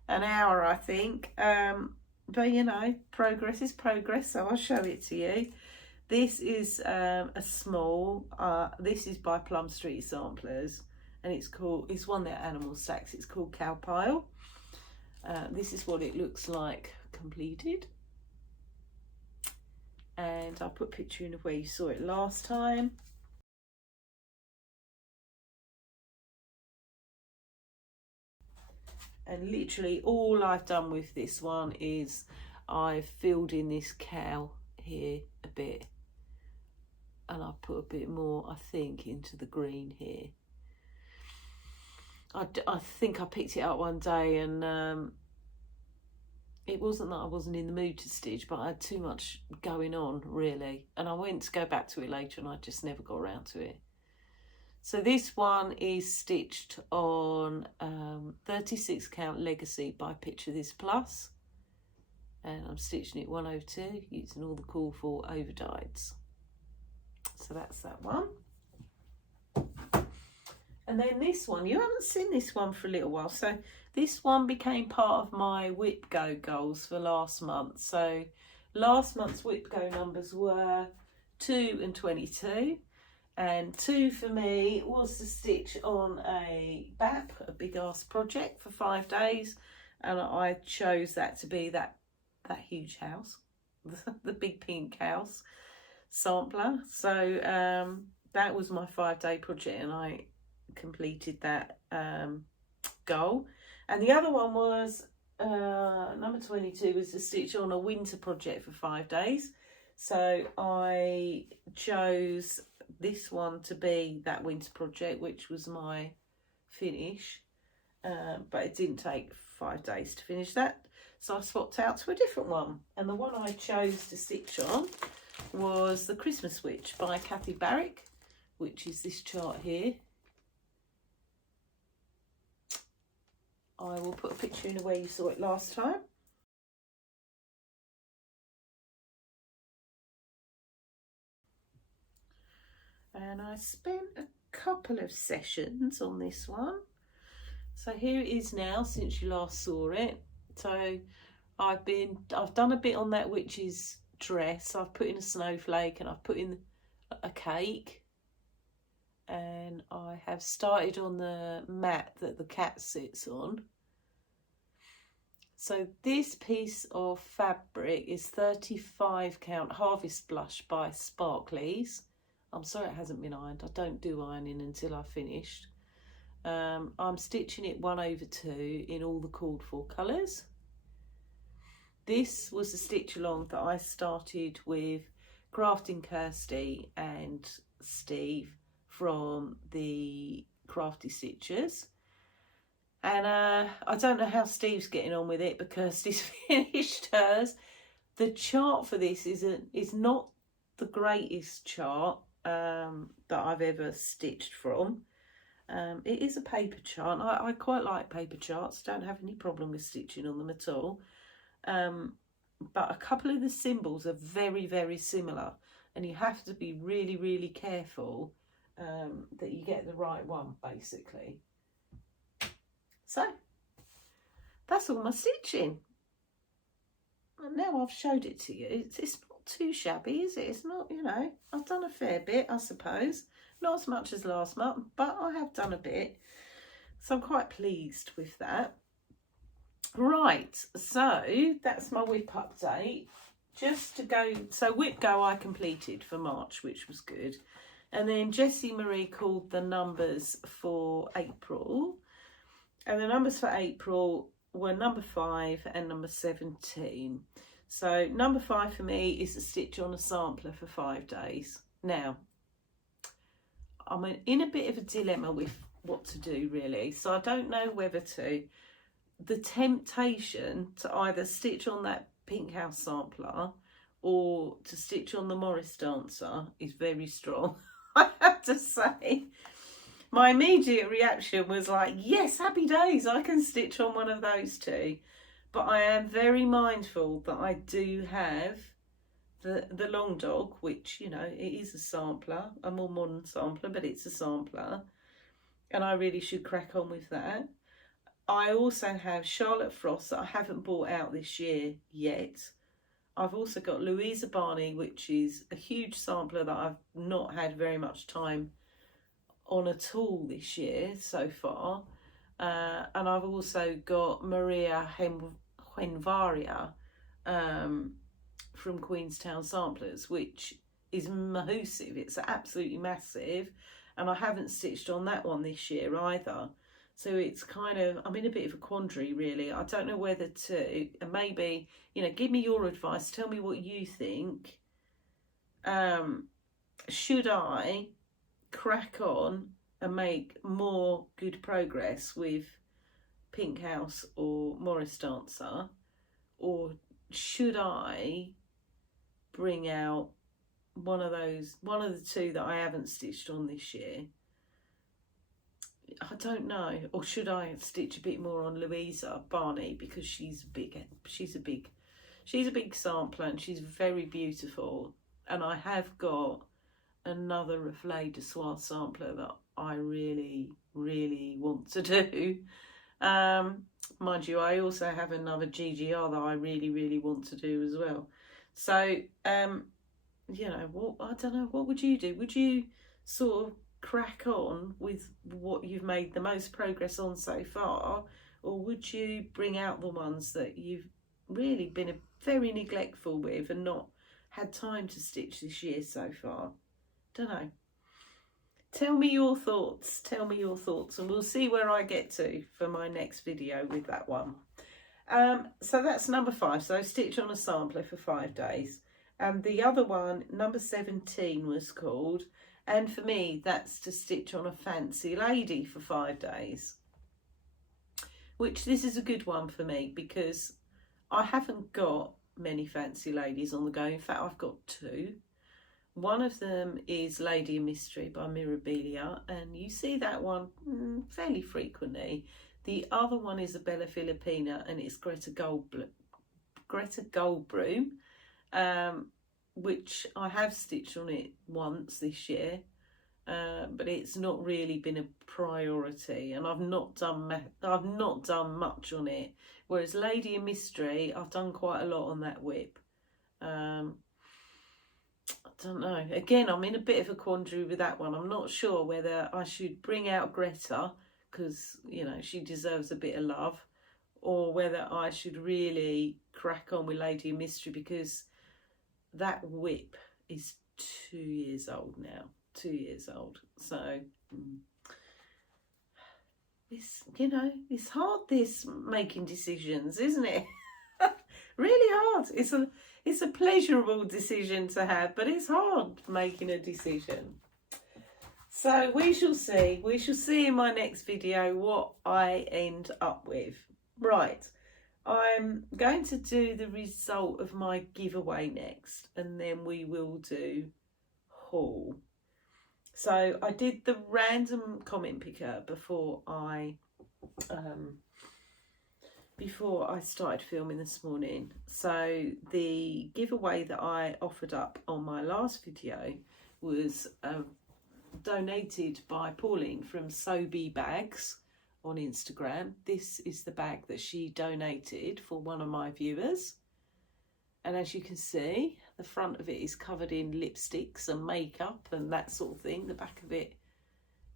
an hour, I think. But you know, progress is progress, so I'll show it to you. This is a small, this is by Plum Street Samplers, and it's one of their animal stacks. It's called Cowpile. This is what it looks like completed. And I'll put a picture in of where you saw it last time. And literally all I've done with this one is I've filled in this cow here a bit, and I've put a bit more, I think, into the green here. I think I picked it up one day, and it wasn't that I wasn't in the mood to stitch, but I had too much going on, really. And I went to go back to it later, and I just never got around to it. So this one is stitched on 36 count Legacy by Picture This Plus. And I'm stitching it 1/2 using all the call for overdyes. So that's that one. And then this one, you haven't seen this one for a little while. So this one became part of my WIP Go goals for last month. So last month's WIP Go numbers were 2 and 22. And 2 for me was to stitch on a BAP, a big ass project, for 5 days. And I chose that to be that huge house, the big pink house sampler. So that was my 5-day project, and I completed that goal. And the other one was number 22 was to stitch on a winter project for 5 days. So I chose this one to be that winter project, which was my finish, but it didn't take 5 days to finish that, so I swapped out to a different one. And the one I chose to stitch on was the Christmas Witch by Kathy Barrick, which is this chart here. I will put a picture in of where you saw it last time. And I spent a couple of sessions on this one. So here it is now since you last saw it. So I've done a bit on that witch's dress. I've put in a snowflake, and I've put in a cake, and I have started on the mat that the cat sits on. So this piece of fabric is 35 count Harvest Blush by Sparkleys. I'm sorry it hasn't been ironed. I don't do ironing until I've finished. I'm stitching it 1/2 in all the called for colours. This was a stitch along that I started with Crafting Kirsty and Steve from the Crafty Stitchers. And I don't know how Steve's getting on with it, but Kirsty's finished hers. The chart for this is not the greatest chart that I've ever stitched from. It is a paper chart. I quite like paper charts. Don't have any problem with stitching on them at all. But a couple of the symbols are very, very similar, and you have to be really, really careful that you get the right one, basically. So that's all my stitching. And now I've showed it to you. It's not too shabby, is it? It's not, you know, I've done a fair bit, I suppose. Not as much as last month, but I have done a bit. So I'm quite pleased with that. Right, so that's my WIP update. Just to go, so WIP Go I completed for March, which was good. And then Jessie Marie called the numbers for April. And the numbers for April were number 5 and number 17. So number 5 for me is a stitch on a sampler for 5 days. Now, I'm in a bit of a dilemma with what to do, really. So I don't know whether to. The temptation to either stitch on that Pink House sampler or to stitch on the Morris Dancer is very strong, I have to say. My immediate reaction was like, yes, happy days, I can stitch on one of those two. But I am very mindful that I do have the Long Dog, which, you know, it is a sampler, a more modern sampler, but it's a sampler. And I really should crack on with that. I also have Charlotte Frost that I haven't bought out this year yet. I've also got Louisa Barney, which is a huge sampler that I've not had very much time on at all this year so far. And I've also got Maria Henvaria from Queenstown Samplers, which is massive. It's absolutely massive. And I haven't stitched on that one this year either. So it's kind of, I'm in a bit of a quandary, really. I don't know whether to, and maybe, you know, give me your advice. Tell me what you think. Should I crack on and make more good progress with Pink House or Morris Dancer? Or should I bring out one of the two that I haven't stitched on this year? I don't know. Or should I stitch a bit more on Louisa Barney, because she's a big sampler and she's very beautiful. And I have got another Reflet de Soie sampler that I really, really want to do. Mind you, I also have another GGR that I really, really want to do as well. So, you know, I don't know, what would you do? Would you sort of crack on with what you've made the most progress on so far, or would you bring out the ones that you've really been very neglectful with and not had time to stitch this year so far? Don't know. Tell me your thoughts, and we'll see where I get to for my next video with that one. So that's number 5, so stitch on a sampler for 5 days. And the other one, number 17 was called, and for me that's to stitch on a fancy lady for 5 days. Which, this is a good one for me because I haven't got many fancy ladies on the go. In fact, I've got 2. One of them is Lady of Mystery by Mirabilia, and you see that one fairly frequently. The other one is a Bella Filipina, and it's Greta Goldbloom, which I have stitched on it once this year, but it's not really been a priority, and I've not done much on it. Whereas Lady of Mystery, I've done quite a lot on that WIP. I don't know. Again, I'm in a bit of a quandary with that one. I'm not sure whether I should bring out Greta, because, you know, she deserves a bit of love, or whether I should really crack on with Lady of Mystery, because that WIP is 2 years old now. 2 years old. So, it's, you know, it's hard, this making decisions, isn't it? Really hard. It's a pleasurable decision to have, but it's hard making a decision. So we shall see. We shall see in my next video what I end up with. Right. I'm going to do the result of my giveaway next, and then we will do haul. So I did the random comment picker before I started filming this morning. So the giveaway that I offered up on my last video was donated by Pauline from Sewbebags on Instagram. This is the bag that she donated for one of my viewers, and as you can see, the front of it is covered in lipsticks and makeup and that sort of thing. The back of it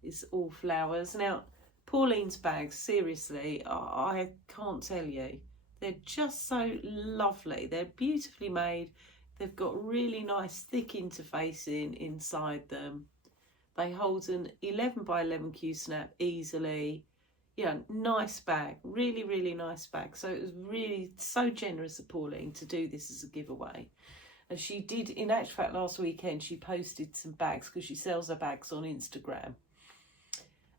is all flowers. Now Pauline's bags, seriously, I can't tell you, they're just so lovely. They're beautifully made. They've got really nice thick interfacing inside them. They hold an 11 by 11 Q-snap easily. Yeah, nice bag, really, really nice bag. So it was really so generous of Pauline to do this as a giveaway. And she did, in actual fact, last weekend, she posted some bags because she sells her bags on Instagram.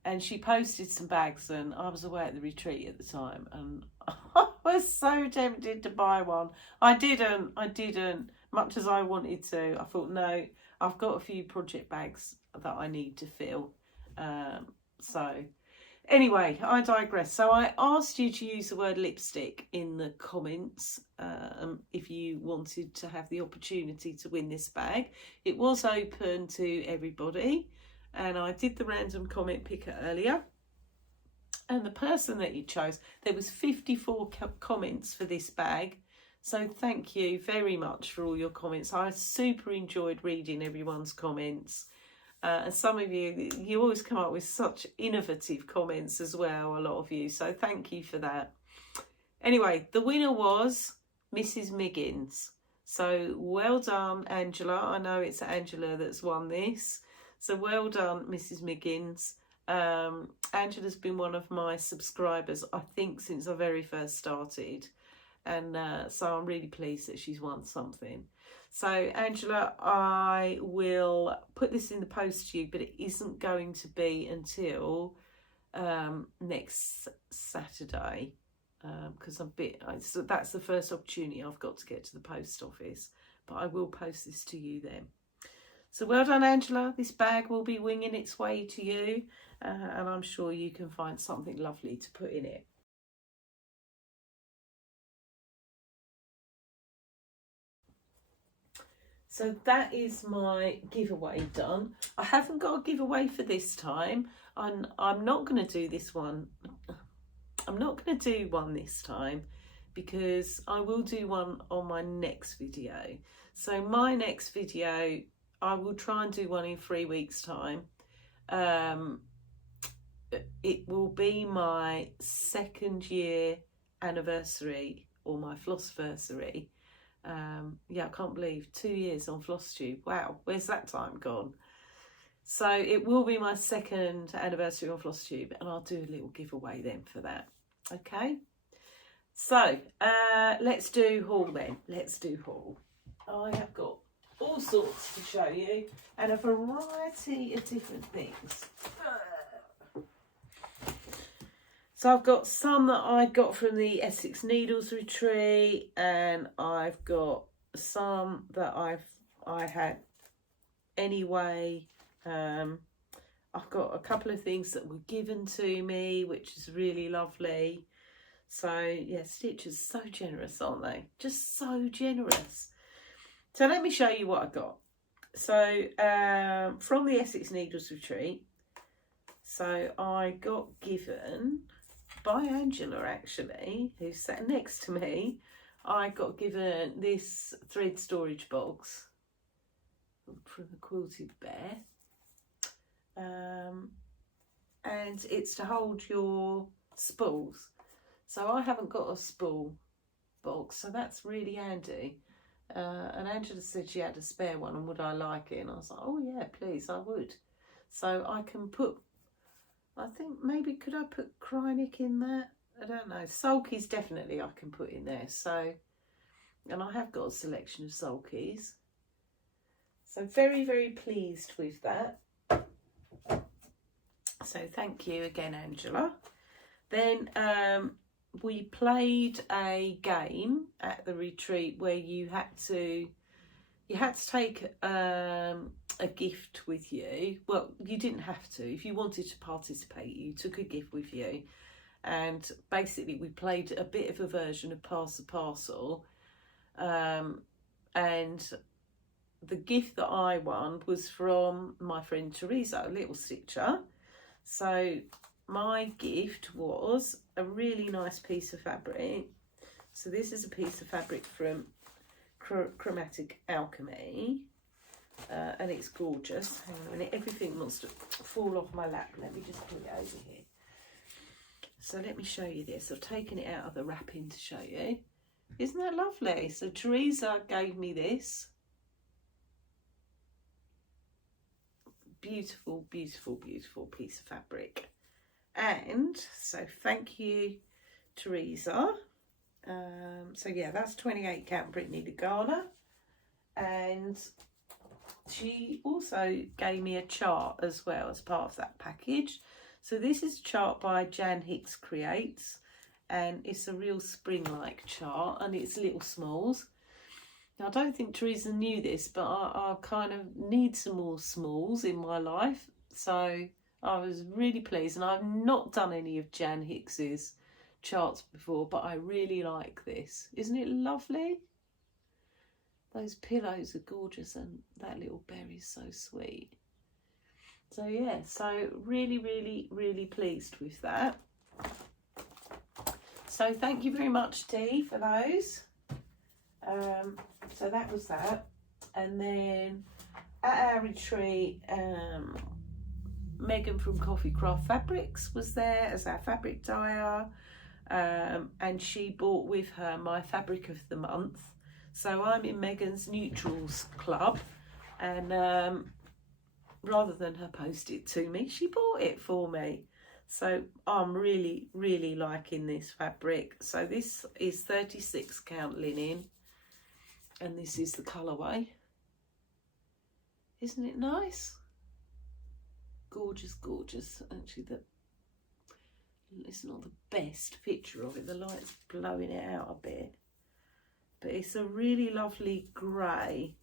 And she posted some bags, and I was away at the retreat at the time, and I was so tempted to buy one. I didn't, much as I wanted to. I thought, no, I've got a few project bags that I need to fill. So anyway, I digress. So I asked you to use the word lipstick in the comments if you wanted to have the opportunity to win this bag. It was open to everybody, and I did the random comment picker earlier. And the person that you chose, there was 54 comments for this bag. So thank you very much for all your comments. I super enjoyed reading everyone's comments. And some of you always come up with such innovative comments as well, a lot of you. So thank you for that. Anyway, the winner was Mrs. Miggins. So well done, Angela. I know it's Angela that's won this. So well done, Mrs. Miggins. Angela's been one of my subscribers, I think, since I very first started. And so I'm really pleased that she's won something. So Angela, I will put this in the post to you, but it isn't going to be until next Saturday, because so that's the first opportunity I've got to get to the post office, but I will post this to you then. So well done, Angela. This bag will be winging its way to you, and I'm sure you can find something lovely to put in it. So that is my giveaway done. I haven't got a giveaway for this time. I'm not going to do this one. I'm not going to do one this time because I will do one on my next video. So my next video, I will try and do one in 3 weeks' time. It will be my 2nd year anniversary, or my Flossversary. Yeah, I can't believe 2 years on Flosstube. Wow, where's that time gone? So it will be my 2nd anniversary on Flosstube, and I'll do a little giveaway then for that. Okay, so let's do haul then. Let's do haul. I have got all sorts to show you, and a variety of different things. So I've got some that I got from the Essex Needles retreat, and I've got some that I had anyway. I've got a couple of things that were given to me, which is really lovely. So yeah, Stitchers so generous, aren't they? Just so generous. So let me show you what I got. So from the Essex Needles retreat, so I got given by Angela, actually, who sat next to me. I got given this thread storage box from the Quilted Bear, and it's to hold your spools. So I haven't got a spool box, so that's really handy. And Angela said she had a spare one, and would I like it? And I was like, oh yeah, please, I would. So I can put, I think maybe, could I put Krynic in there? I don't know. Sulky's definitely I can put in there. So and I have got a selection of sulkies. So very, very pleased with that. So thank you again, Angela. Then we played a game at the retreat where you had to take a gift with you. Well, you didn't have to. If you wanted to participate, you took a gift with you. And basically we played a bit of a version of Pass the Parcel. And the gift that I won was from my friend Teresa, a little stitcher. So my gift was a really nice piece of fabric. So this is a piece of fabric from Chromatic Alchemy, and it's gorgeous. Hang on a minute, everything wants to fall off my lap. Let me just put it over here. So let me show you this. I've taken it out of the wrapping to show you. Isn't that lovely? So Teresa gave me this. Beautiful, beautiful, beautiful piece of fabric. And so thank you, Teresa. So yeah, that's 28 count Brittany de Ghana. And she also gave me a chart as well as part of that package. So this is a chart by Jan Hicks Creates, and it's a real spring-like chart, and it's little smalls. Now, I don't think Teresa knew this, but I kind of need some more smalls in my life. So I was really pleased, and I've not done any of Jan Hicks's charts before, but I really like this. Isn't it lovely? Those pillows are gorgeous, and that little berry's so sweet. So yeah, so really, really, really pleased with that. So thank you very much, Dee, for those. So that was that. And then at our retreat, Megan from Coffee Craft Fabrics was there as our fabric dyer, and she brought with her my fabric of the month. So I'm in Megan's Neutrals Club, and rather than her post it to me, she bought it for me. So I'm really, really liking this fabric. So this is 36 count linen, and this is the colourway. Isn't it nice? Gorgeous, gorgeous. Actually, it's not the best picture of it. The light's blowing it out a bit. But it's a really lovely grey.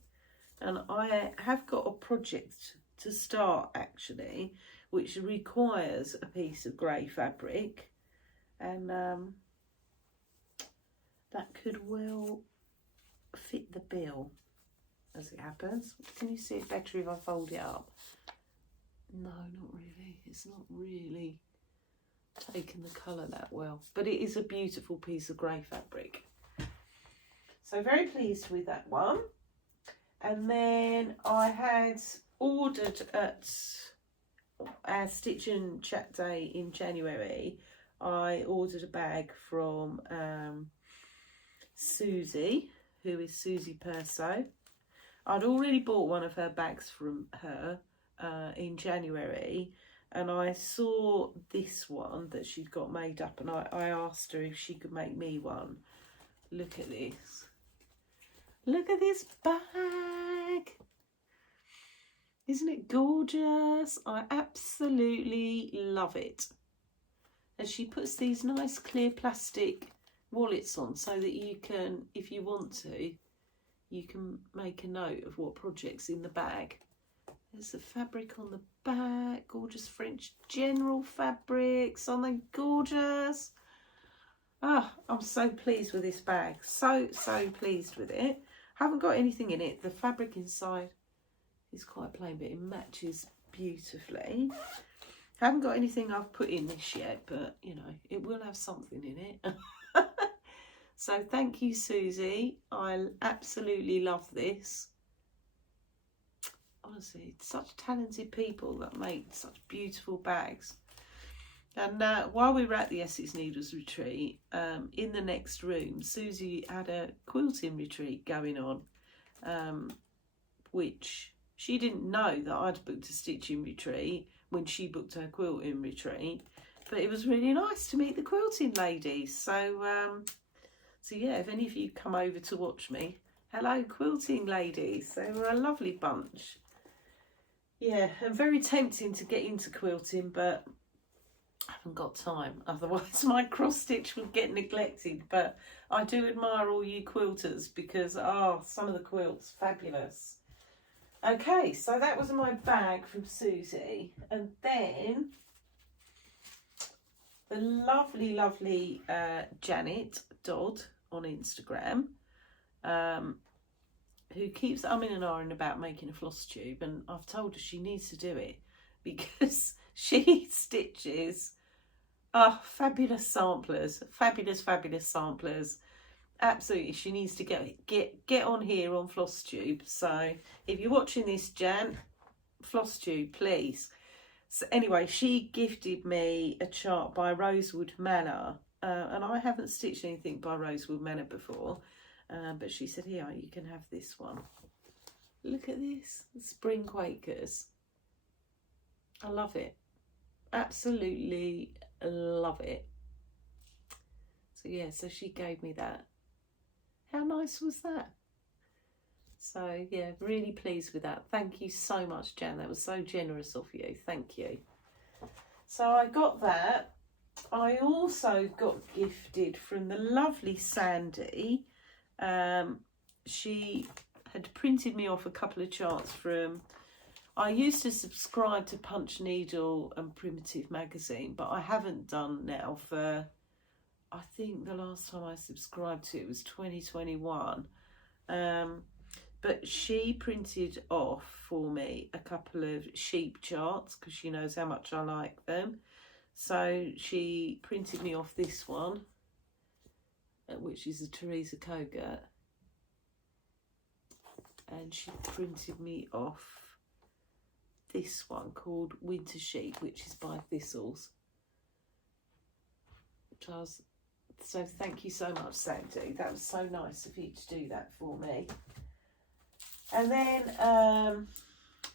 And I have got a project to start, actually, which requires a piece of grey fabric. And that could well fit the bill, as it happens. Can you see it better if I fold it up? No, not really. It's not really taken the colour that well, but it is a beautiful piece of grey fabric. So very pleased with that one. And then I had ordered at our Stitch and Chat Day in January, I ordered a bag from Susie, who is Susie Perso. I'd already bought one of her bags from her in January, and I saw this one that she'd got made up, and I asked her if she could make me one. Look at this. Look at this bag. Isn't it gorgeous? I absolutely love it. And she puts these nice clear plastic wallets on so that you can, if you want to, you can make a note of what project's in the bag. There's the fabric on the back, gorgeous French general fabrics. Aren't they gorgeous? Ah, I'm so pleased with this bag. So pleased with it. Haven't got anything in it. The fabric inside is quite plain, but it matches beautifully. Haven't got anything I've put in this yet, but you know, it will have something in it. So thank you, Susie. I absolutely love this. Honestly, such talented people that make such beautiful bags. And while we were at the Essex Needles retreat, in the next room, Susie had a quilting retreat going on, which she didn't know that I'd booked a stitching retreat when she booked her quilting retreat. But it was really nice to meet the quilting ladies. So So yeah, if any of you come over to watch me, hello quilting ladies. They were a lovely bunch. Yeah, and very tempting to get into quilting, but I haven't got time. Otherwise my cross stitch would get neglected. But I do admire all you quilters because some of the quilts fabulous. Okay, so that was my bag from Susie, and then the lovely Janet Dodd on Instagram, who keeps umming and ahhing about making a floss tube, and I've told her she needs to do it because she stitches fabulous samplers, fabulous samplers. Absolutely, she needs to get on here on Flosstube. So if you're watching this, Jan, Flosstube, please. So anyway, she gifted me a chart by Rosewood Manor, and I haven't stitched anything by Rosewood Manor before, but she said, here, you can have this one. Look at this, Spring Quakers. I love it, absolutely love it. So yeah, so she gave me that. How nice was that? So yeah, really pleased with that. Thank you so much, Jan. That was so generous of you. Thank you. So I got that. I also got gifted from the lovely Sandy. She had printed me off a couple of charts from... I used to subscribe to Punch Needle and Primitive Magazine, but I haven't done now for... I think the last time I subscribed to it was 2021. But she printed off for me a couple of sheep charts because she knows how much I like them. So she printed me off this one, which is a Teresa Kogut. And she printed me off this one called Winter Sheep, which is by Thistles. So thank you so much, Sandy. That was so nice of you to do that for me. And then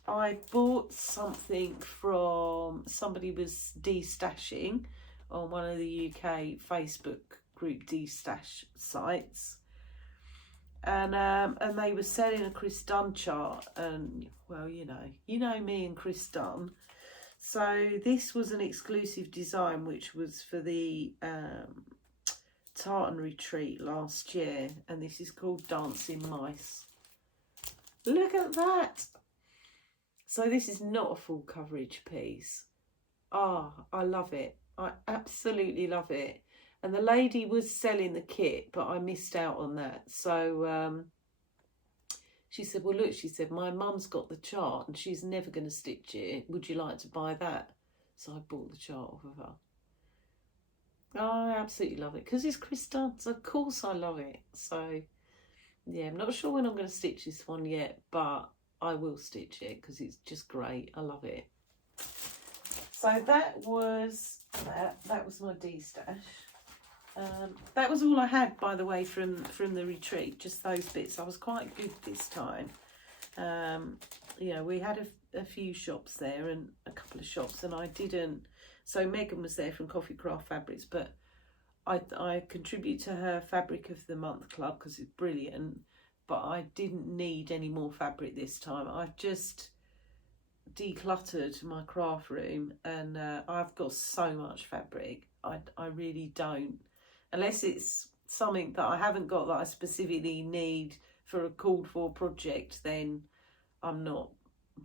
I bought something from somebody was destashing on one of the UK Facebook group destash sites, and they were selling a Chris Dunn chart, and well, you know me and Chris Dunn. So this was an exclusive design which was for the tartan retreat last year, and this is called Dancing Mice. Look at that. So this is not a full coverage piece. I love it. I absolutely love it. And the lady was selling the kit, but I missed out on that. So she said, well, look, she said, my mum's got the chart and she's never going to stitch it. Would you like to buy that? So I bought the chart off of her. I absolutely love it because it's Chris Dunn. So of course I love it. So yeah, I'm not sure when I'm going to stitch this one yet, but I will stitch it because it's just great. I love it. So that was my D-stash. That was all I had, by the way, from the retreat, just those bits. I was quite good this time. You know, we had a few shops there and a couple of shops, and I didn't... So Megan was there from Coffee Craft Fabrics, but I contribute to her Fabric of the Month club because it's brilliant, but I didn't need any more fabric this time. I've just decluttered my craft room, and I've got so much fabric. I really don't, unless it's something that I haven't got that I specifically need for a called for project, then I'm not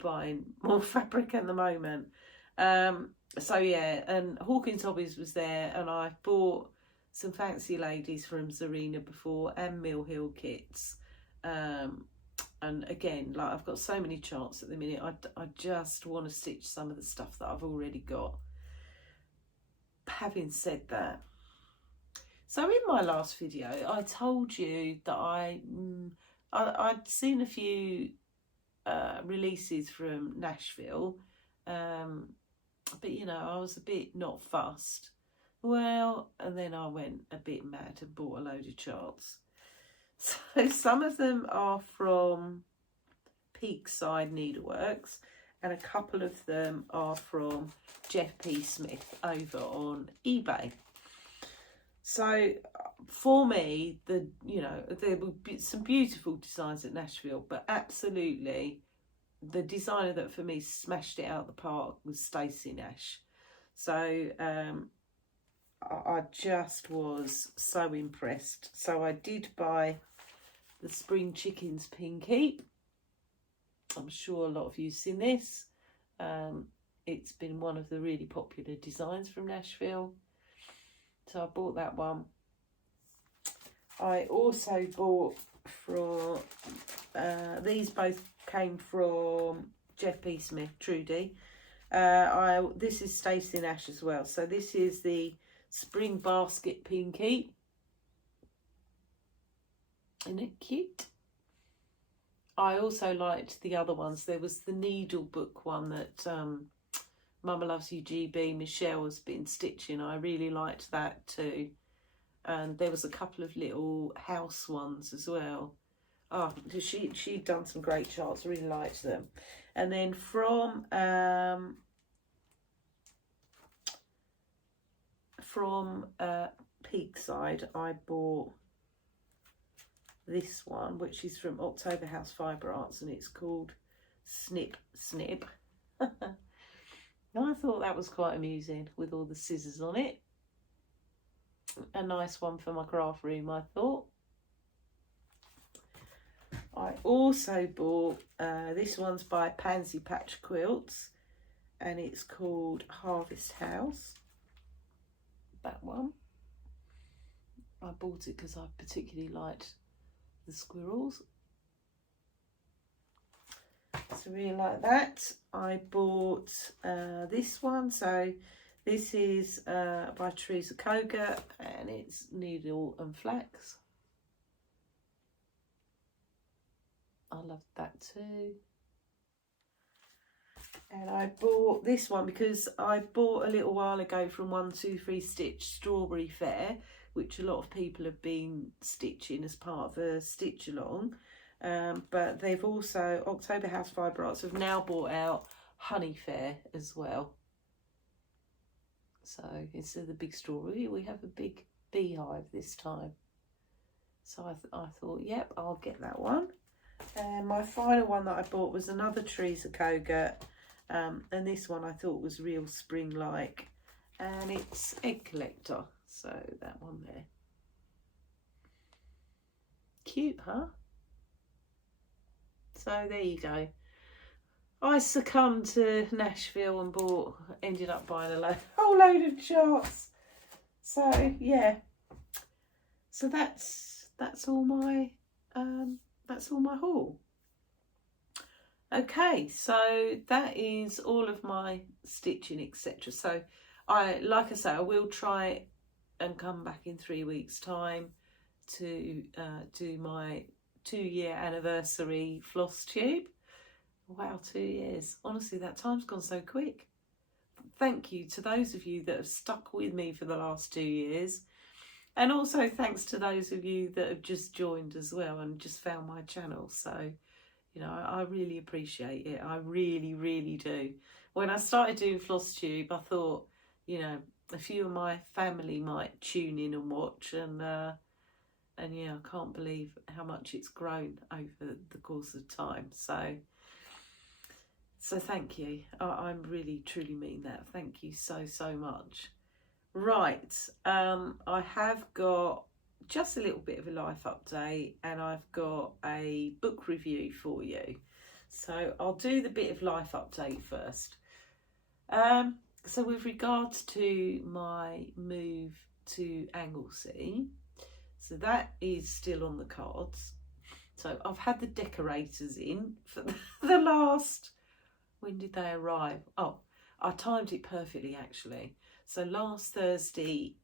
buying more fabric at the moment. So yeah, and Hawkins Hobbies was there, and I bought some Fancy Ladies from Zarina before, and Mill Hill kits. And again, like, I've got so many charts at the minute, I just want to stitch some of the stuff that I've already got. Having said that, so in my last video I told you that I'd seen a few releases from Nashville, but you know, I was a bit not fussed. Well, and then I went a bit mad and bought a load of charts. So some of them are from Peakside Needleworks, and a couple of them are from Geoff P. Smith over on eBay. So for me, there were some beautiful designs at Nashville, but absolutely the designer that for me smashed it out the park was Stacey Nash. So I just was so impressed. So I did buy the Spring Chickens Pinky. I'm sure a lot of you've seen this. It's been one of the really popular designs from Nashville. So I bought that one. I also bought from, these both came from Geoff P. Smith, Trudy. This is Stacey Nash as well. So this is the Spring Basket Pinky. Isn't it cute? I also liked the other ones. There was the needle book one that MommalovesyouGB Michelle has been stitching. I really liked that too. And there was a couple of little house ones as well. Oh, she'd done some great charts. Really liked them. And then from Peakside, I bought this one, which is from October House Fibre Arts, and it's called Snip Snip. I thought that was quite amusing with all the scissors on it. A nice one for my craft room, I thought. I also bought, this one's by Pansy Patch Quilts, and it's called Harvest House. That one. I bought it because I particularly liked the squirrels. So really like that. I bought this one. So this is by Teresa Koga, and it's needle and flax. I love that too. And I bought this one because I bought a little while ago from 123 Stitch Strawberry Fair, which a lot of people have been stitching as part of a stitch along. But they've also, October House Fibre Arts have now brought out Honey Fair as well. So instead of the big strawberry, we have a big beehive this time. So I thought, yep, I'll get that one. And my final one that I bought was another Teresa Koga, and this one I thought was real spring-like, and it's Egg Collector. So that one there. Cute, huh? So there you go. I succumbed to Nashville and ended up buying a whole load of charts. So yeah. So that's all my haul. Okay, so that is all of my stitching, etc. So like I say, I will try and come back in 3 weeks' time to do my 2-year anniversary Flosstube. Wow, 2 years. Honestly, that time's gone so quick. Thank you to those of you that have stuck with me for the last 2 years. And also thanks to those of you that have just joined as well and just found my channel. So, you know, I really appreciate it. I really, really do. When I started doing Flosstube, I thought, you know, a few of my family might tune in and watch. And yeah, I can't believe how much it's grown over the course of time. So thank you. I really, truly mean that. Thank you so, so much. Right, I have got just a little bit of a life update, and I've got a book review for you. So I'll do the bit of life update first. So with regards to my move to Anglesey, so that is still on the cards. So I've had the decorators in for the last, when did they arrive? Oh, I timed it perfectly actually. So last Thursday,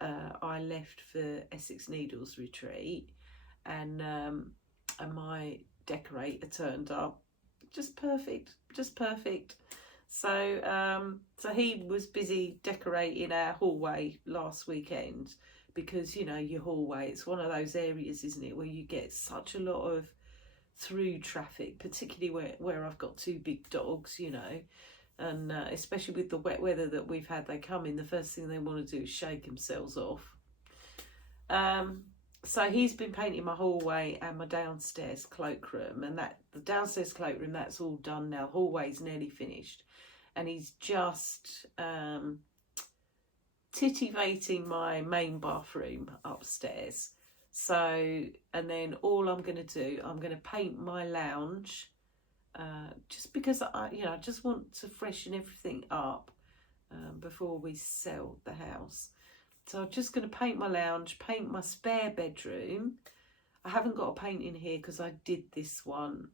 I left for Essex Needles retreat, and my decorator turned up, just perfect, just perfect. So so he was busy decorating our hallway last weekend, because you know your hallway, it's one of those areas, isn't it, where you get such a lot of through traffic, particularly where I've got 2 big dogs, you know. And especially with the wet weather that we've had, they come in, the first thing they want to do is shake themselves off. So he's been painting my hallway and my downstairs cloakroom, and the downstairs cloakroom, that's all done now. Hallway's nearly finished, and he's just titivating my main bathroom upstairs. So, and then all I'm going to do, I'm going to paint my lounge, just because I just want to freshen everything up before we sell the house. So I'm just going to paint my lounge, paint my spare bedroom. I haven't got a paint in here because I did this one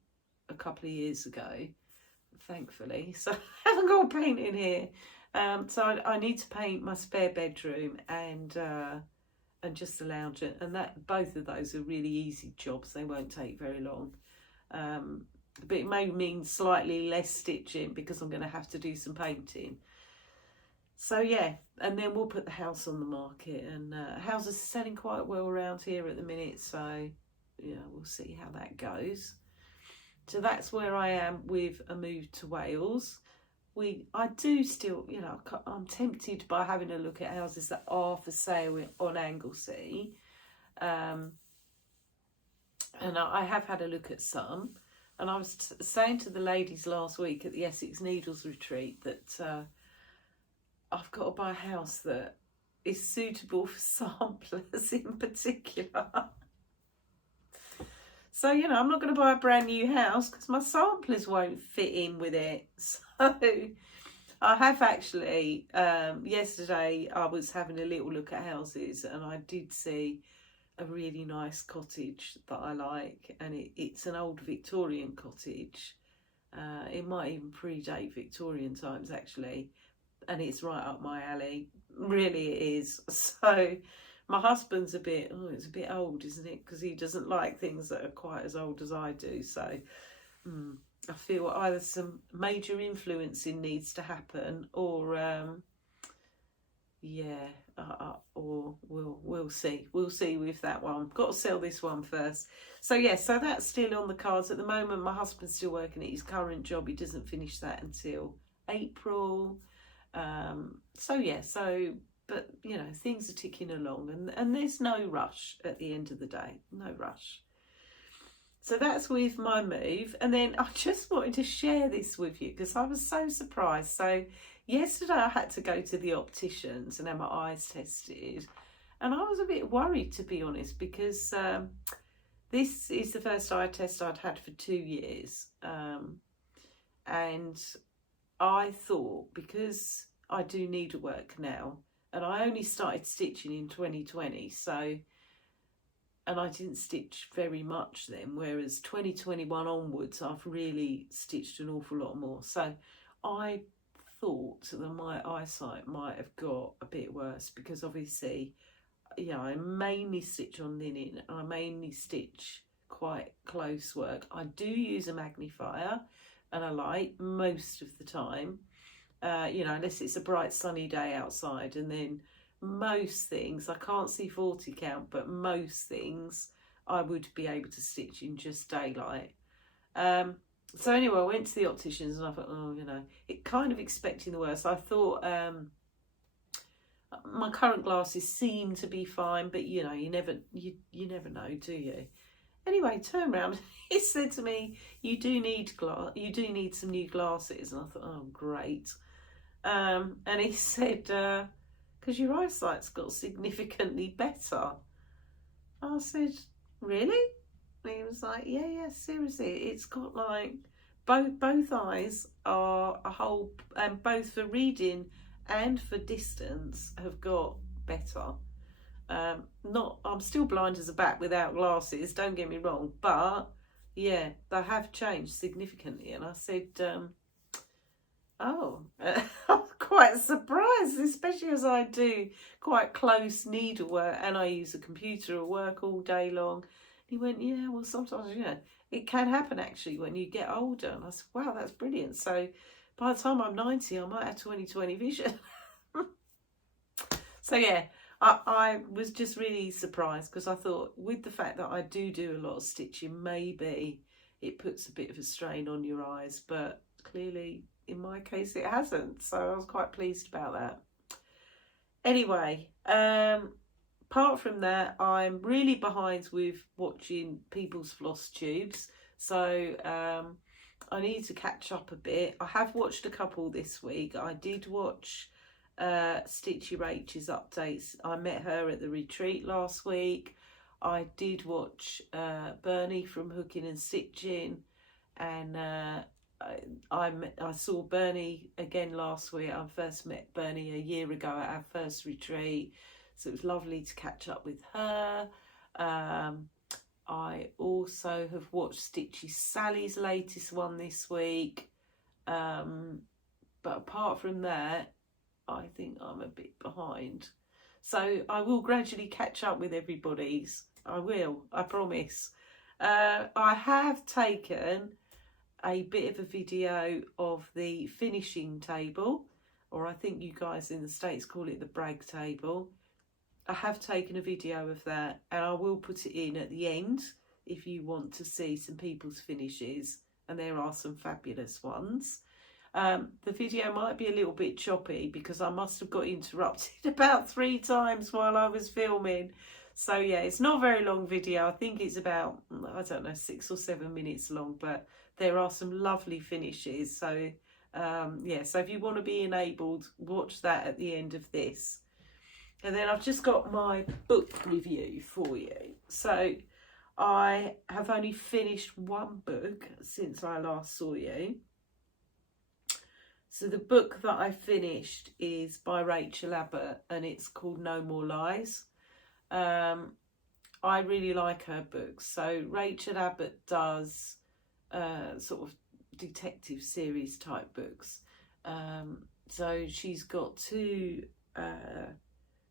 a couple of years ago, thankfully. So I haven't got a paint in here. So I need to paint my spare bedroom and just the lounge. And that both of those are really easy jobs. They won't take very long. But it may mean slightly less stitching because I'm going to have to do some painting. So yeah, and then we'll put the house on the market, and houses are selling quite well around here at the minute, so yeah, we'll see how that goes. So that's where I am with a move to Wales. I do still, I'm tempted by having a look at houses that are for sale on Anglesey, and I have had a look at some, and I was saying to the ladies last week at the Essex Needles retreat that I've got to buy a house that is suitable for samplers in particular. So, I'm not going to buy a brand new house because my samplers won't fit in with it. So I have actually, yesterday I was having a little look at houses, and I did see a really nice cottage that I like, and it's an old Victorian cottage. It might even predate Victorian times actually. And it's right up my alley, really it is. So my husband's it's a bit old, isn't it? Because he doesn't like things that are quite as old as I do. So I feel either some major influencing needs to happen, or or we'll see. We'll see with that one. Got to sell this one first. So yeah, so that's still on the cards at the moment. My husband's still working at his current job. He doesn't finish that until April. But things are ticking along, and there's no rush at the end of the day, no rush. So that's with my move. And then I just wanted to share this with you because I was so surprised. So yesterday I had to go to the opticians and have my eyes tested, and I was a bit worried, to be honest, because this is the first eye test I'd had for 2 years, and I thought, because I do needlework now, and I only started stitching in 2020, and I didn't stitch very much then, whereas 2021 onwards I've really stitched an awful lot more. So I thought that my eyesight might have got a bit worse, because obviously, I mainly stitch on linen, and I mainly stitch quite close work. I do use a magnifier and a light most of the time, unless it's a bright sunny day outside, and then most things I can't see 40 count, but most things I would be able to stitch in just daylight. So anyway, I went to the opticians, and I thought, it kind of expecting the worst. I thought my current glasses seem to be fine, but you never know, do you? Anyway, turned around, he said to me, you do need some new glasses. And I thought, oh, great. And he said, because your eyesight's got significantly better. I said, really? And he was like, yeah, seriously. It's got like, both eyes are a whole, and both for reading and for distance have got better. I'm still blind as a bat without glasses, don't get me wrong, but yeah, they have changed significantly. And I said, I'm quite surprised, especially as I do quite close needlework and I use a computer at work all day long. He went, yeah, well, sometimes, it can happen actually when you get older. And I said, wow, that's brilliant. So by the time I'm 90, I might have 20/20 vision. So yeah, I was just really surprised, because I thought, with the fact that I do a lot of stitching, maybe it puts a bit of a strain on your eyes, but clearly in my case it hasn't, so I was quite pleased about that. Anyway, part apart from that, I'm really behind with watching people's floss tubes, so I need to catch up a bit. I have watched a couple this week. I did watch Stitchy Rachel's updates. I met her at the retreat last week. I did watch Bernie from Hooking and Stitching, and I saw Bernie again last week. I first met Bernie a year ago at our first retreat, so it was lovely to catch up with her. I also have watched Stitchy Sally's latest one this week, but apart from that, I think I'm a bit behind. So I will gradually catch up with everybody's. I will, I promise. I have taken a bit of a video of the finishing table, or I think you guys in the States call it the brag table. I have taken a video of that, and I will put it in at the end if you want to see some people's finishes, and there are some fabulous ones. The video might be a little bit choppy because I must have got interrupted about 3 times while I was filming. So yeah, it's not a very long video. I think it's about, I don't know, 6 or 7 minutes long, but there are some lovely finishes. So yeah, so if you want to be enabled, watch that at the end of this. And then I've just got my book review for you. So I have only finished one book since I last saw you. So the book that I finished is by Rachel Abbott, and it's called No More Lies. I really like her books. So Rachel Abbott does sort of detective series type books. So she's got two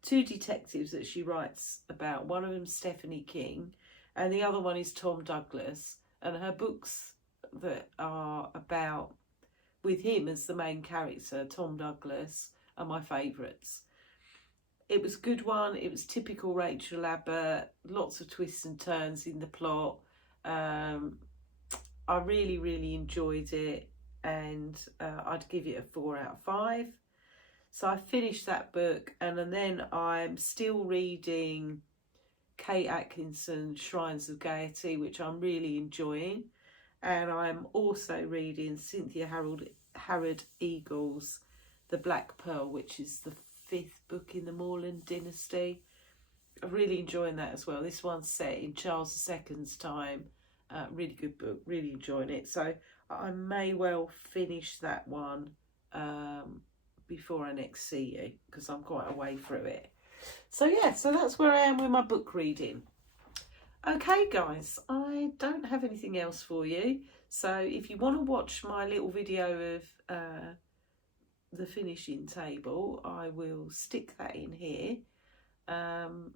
detectives that she writes about. One of them is Stephanie King, and the other one is Tom Douglas. And her books that are about, with him as the main character, Tom Douglas, are my favourites. It was a good one. It was typical Rachel Abbott, lots of twists and turns in the plot. I really, really enjoyed it, and I'd give it a 4 out of 5. So I finished that book, and then I'm still reading Kate Atkinson's Shrines of Gaiety, which I'm really enjoying. And I'm also reading Cynthia Harrod Eagle's The Black Pearl, which is the 5th book in the Morland dynasty. I'm really enjoying that as well. This one's set in Charles II's time. Really good book, really enjoying it. So I may well finish that one before I next see you, because I'm quite a way through it. So yeah, so that's where I am with my book reading. Okay guys, I don't have anything else for you. So if you want to watch my little video of the finishing table, I will stick that in here. And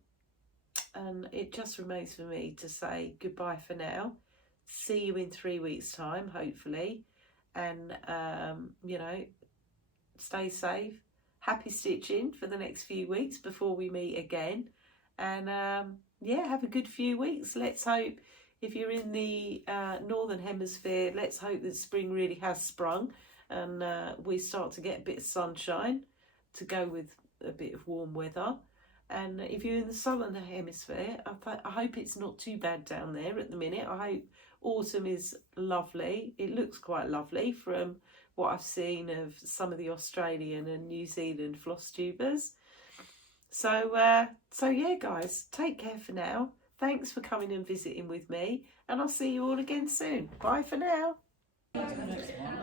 it just remains for me to say goodbye for now. See you in 3 weeks' time, hopefully. And, you know, stay safe. Happy stitching for the next few weeks before we meet again. And, yeah, have a good few weeks. Let's hope, if you're in the Northern Hemisphere, let's hope that spring really has sprung and we start to get a bit of sunshine to go with a bit of warm weather. And if you're in the Southern Hemisphere, I hope it's not too bad down there at the minute. I hope autumn is lovely. It looks quite lovely from what I've seen of some of the Australian and New Zealand Flosstubers. So yeah, guys, take care for now. Thanks for coming and visiting with me, and I'll see you all again soon. Bye for now.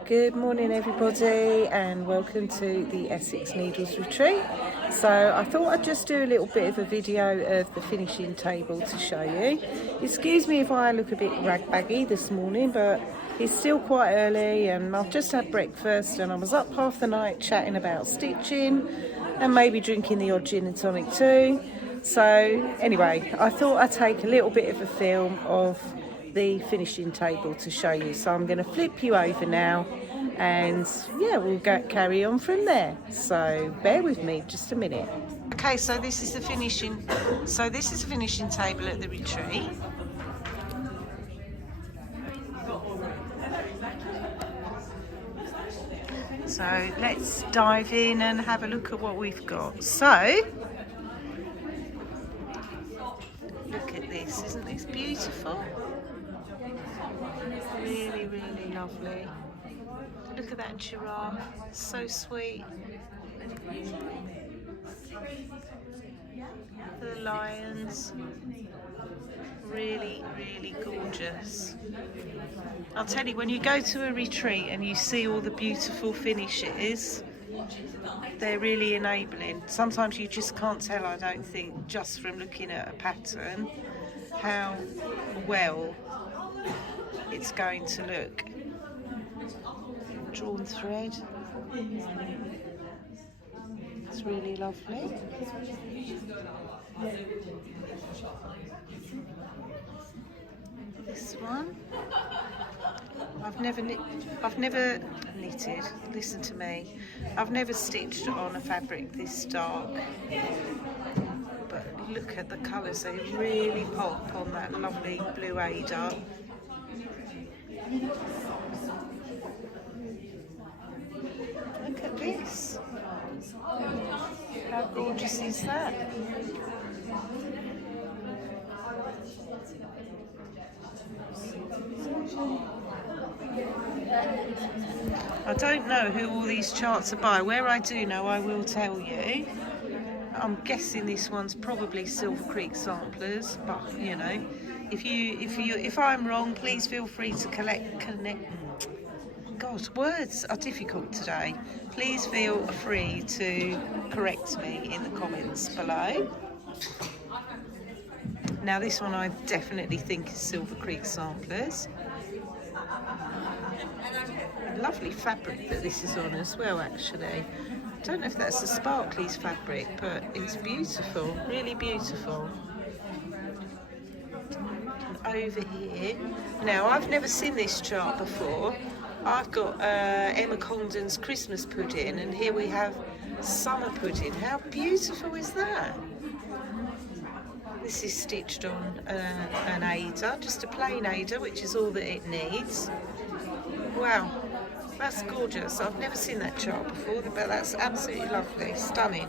Good morning everybody, and welcome to the Essex Needles Retreat. So I thought I'd just do a little bit of a video of the finishing table to show you. Excuse me if I look a bit ragbaggy this morning, but it's still quite early and I've just had breakfast and I was up half the night chatting about stitching and maybe drinking the odd gin and tonic too. So anyway, I thought I'd take a little bit of a film of the finishing table to show you. So I'm going to flip you over now, and yeah, we'll carry on from there. So bear with me just a minute. Okay, so this is the finishing table at the retreat. So let's dive in and have a look at what we've got. So this. Isn't this beautiful? Really, really lovely. Look at that giraffe, so sweet. The lions, really, really gorgeous. I'll tell you, when you go to a retreat and you see all the beautiful finishes, they're really enabling. Sometimes you just can't tell, I don't think, just from looking at a pattern, how well it's going to look. Drawn thread. It's really lovely. This one. I've never knitted. Listen to me. I've never stitched on a fabric this dark. But look at the colours. They really pop on that lovely blue Ada. Look at this. How gorgeous is that? I don't know who all these charts are by. Where I do know, I will tell you. I'm guessing this one's probably Silver Creek Samplers, but you know, if I'm wrong, please feel free to connect. God, words are difficult today. Please feel free to correct me in the comments below. Now this one I definitely think is Silver Creek Samplers. Lovely fabric that this is on as well, actually. I don't know if that's a Sparkly's fabric, but it's beautiful, really beautiful. And over here, now I've never seen this chart before. I've got Emma Condon's Christmas pudding, and here we have summer pudding. How beautiful is that? This is stitched on an Ada, just a plain Ada, which is all that it needs. Wow, that's gorgeous. I've never seen that chart before, but that's absolutely lovely, stunning.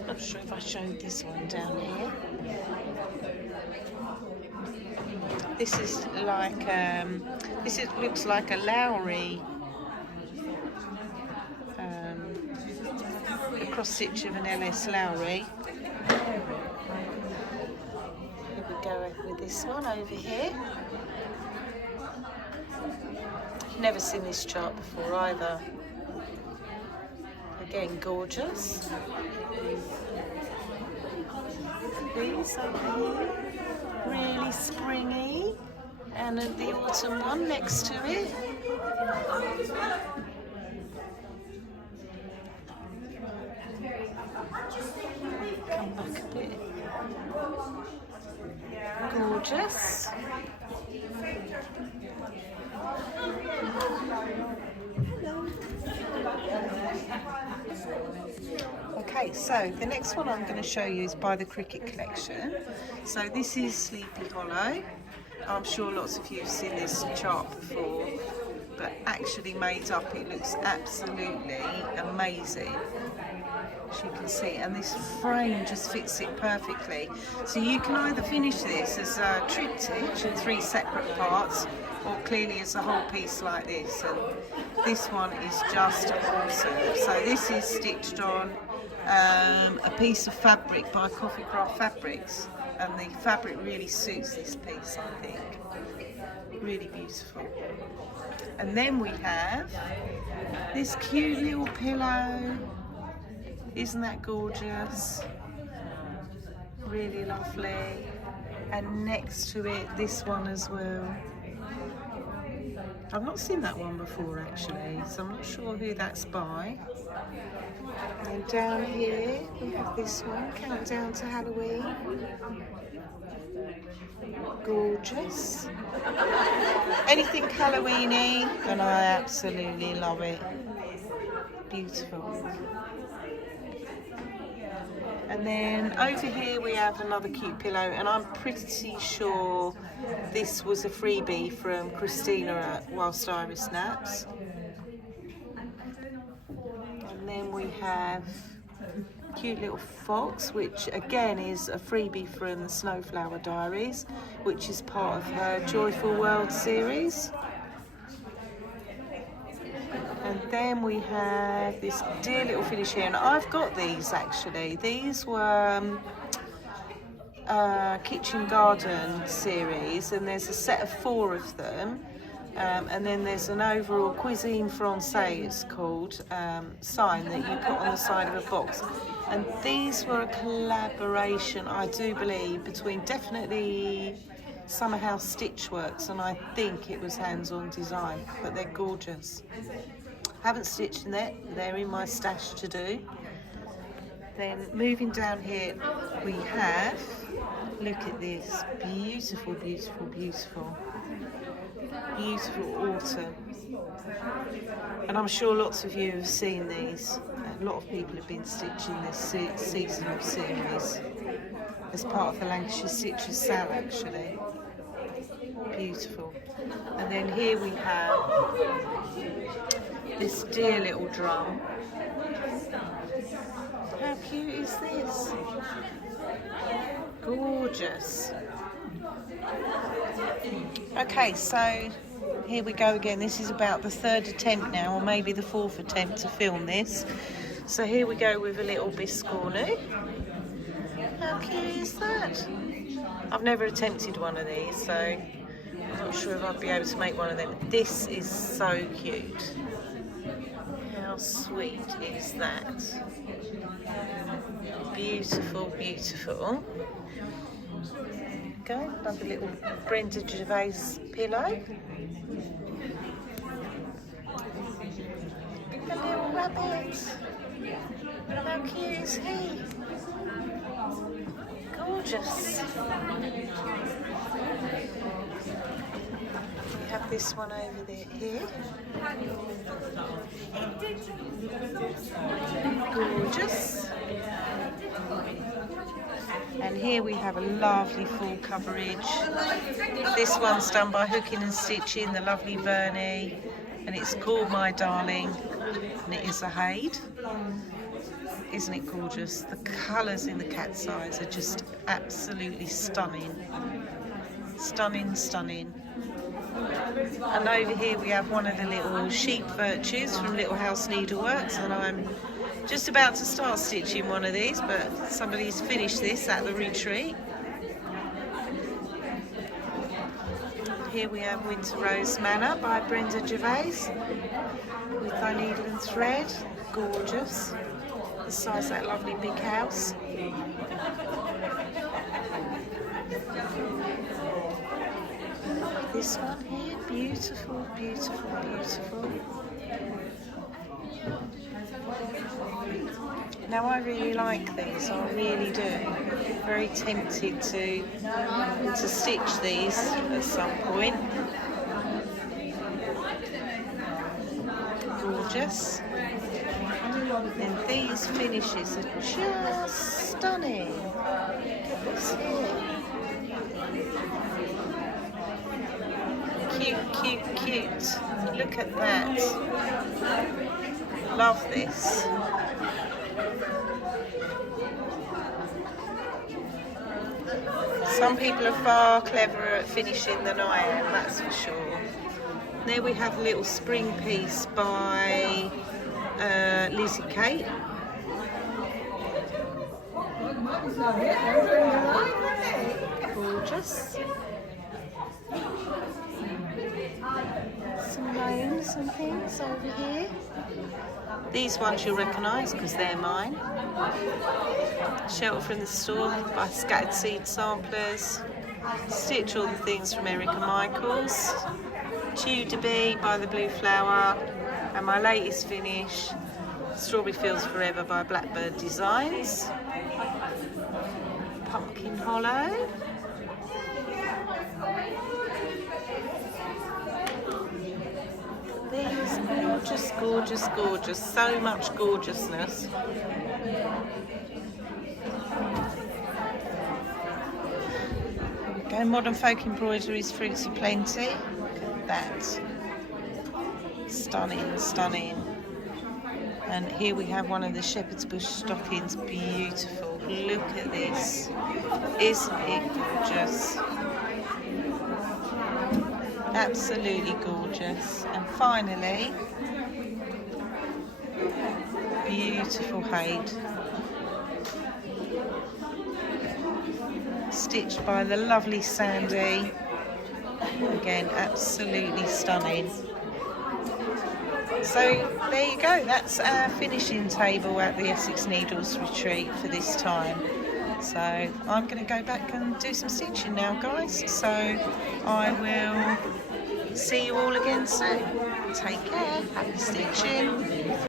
I'm not sure if I showed this one down here. This is like, looks like a Lowry, a cross stitch of an LS Lowry. Here we go with this one over here. Never seen this chart before either. Again, gorgeous. These over here, really springy, and the autumn one next to it. Come back a bit. Gorgeous. Okay, so the next one I'm going to show you is by the Cricket Collection. So this is Sleepy Hollow. I'm sure lots of you have seen this chart before, but actually made up it looks absolutely amazing, as you can see, and this frame just fits it perfectly. So you can either finish this as a triptych in 3 separate parts, or clearly as a whole piece like this, and this one is just awesome. So this is stitched on a piece of fabric by Coffee Craft Fabrics, and the fabric really suits this piece, I think. Really beautiful. And then we have this cute little pillow. Isn't that gorgeous? Really lovely. And next to it, this one as well. I've not seen that one before actually, so I'm not sure who that's by. And down here we have this one, Countdown to Halloween. Gorgeous. Anything Halloweeny, and I absolutely love it. Beautiful. And then over here we have another cute pillow, and I'm pretty sure this was a freebie from Christina at Whilst Iris Snaps. And then we have cute little fox, which again is a freebie from the Snowflower Diaries, which is part of her Joyful World series. And then we have this dear little finish here, and I've got these actually. These were Kitchen Garden series, and there's a set of 4 of them. And then there's an overall Cuisine Francais, it's called, sign that you put on the side of a box. And these were a collaboration, I do believe, between definitely Summer House Stitchworks and I think it was Hands On Design, but they're gorgeous. Haven't stitched in it, they're in my stash to do. Then moving down here, we have, look at this, beautiful, beautiful, beautiful. Beautiful autumn, and I'm sure lots of you have seen these. A lot of people have been stitching this seasonal series as part of the Lancashire Stitcher sale actually. Beautiful. And then here we have this dear little drum. How cute is this? Gorgeous. Okay, so here we go again. This is about the 3rd attempt now, or maybe the 4th attempt to film this. So here we go with a little biscornu. How cute is that? I've never attempted one of these, so I'm not sure if I'd be able to make one of them. This is so cute. How sweet is that? Beautiful, beautiful. Go, another little Brenda Gervais pillow. A little rabbit. How cute is he? Gorgeous. We have this one over there here. Gorgeous. And here we have a lovely full coverage. This one's done by Hooking and Stitching, the lovely Vernie, and it's called My Darling, and it is a Haid. Isn't it gorgeous? The colours in the cat's eyes are just absolutely stunning. Stunning, stunning. And over here we have one of the little sheep virtues from Little House Needleworks, and I'm just about to start stitching one of these, but somebody's finished this at the retreat. Here we have Winter Rose Manor by Brenda Gervais with Thy Needle and Thread. Gorgeous. The size of that lovely big house. This one here, beautiful, beautiful, beautiful. Now I really like these, I really do. Very tempted to stitch these at some point. Gorgeous. And these finishes are just stunning. Look at this here. Cute, cute, cute. Look at that. Love this. Some people are far cleverer at finishing than I am, that's for sure. There we have a little spring piece by Lizzie Kate. Gorgeous. Some gnomes and things over here. These ones you'll recognise because they're mine. Shelter from the Storm by Scattered Seed Samplers. Stitch All the Things from Erica Michaels. Tudor Bee by The Blue Flower. And my latest finish, Strawberry Fields Forever by Blackbird Designs. Pumpkin Hollow. These gorgeous, gorgeous, gorgeous. So much gorgeousness. Go Modern Folk Embroideries, Fruits of Plenty. Look at that. Stunning, stunning. And here we have one of the shepherd's bush stockings. Beautiful. Look at this. Isn't it gorgeous? Absolutely gorgeous. And finally, beautiful Haid. Stitched by the lovely Sandy. Again, absolutely stunning. So there you go, that's our finishing table at the Essex Needles retreat for this time. So I'm going to go back and do some stitching now, guys. So I will see you all again soon. Take care, happy stitching.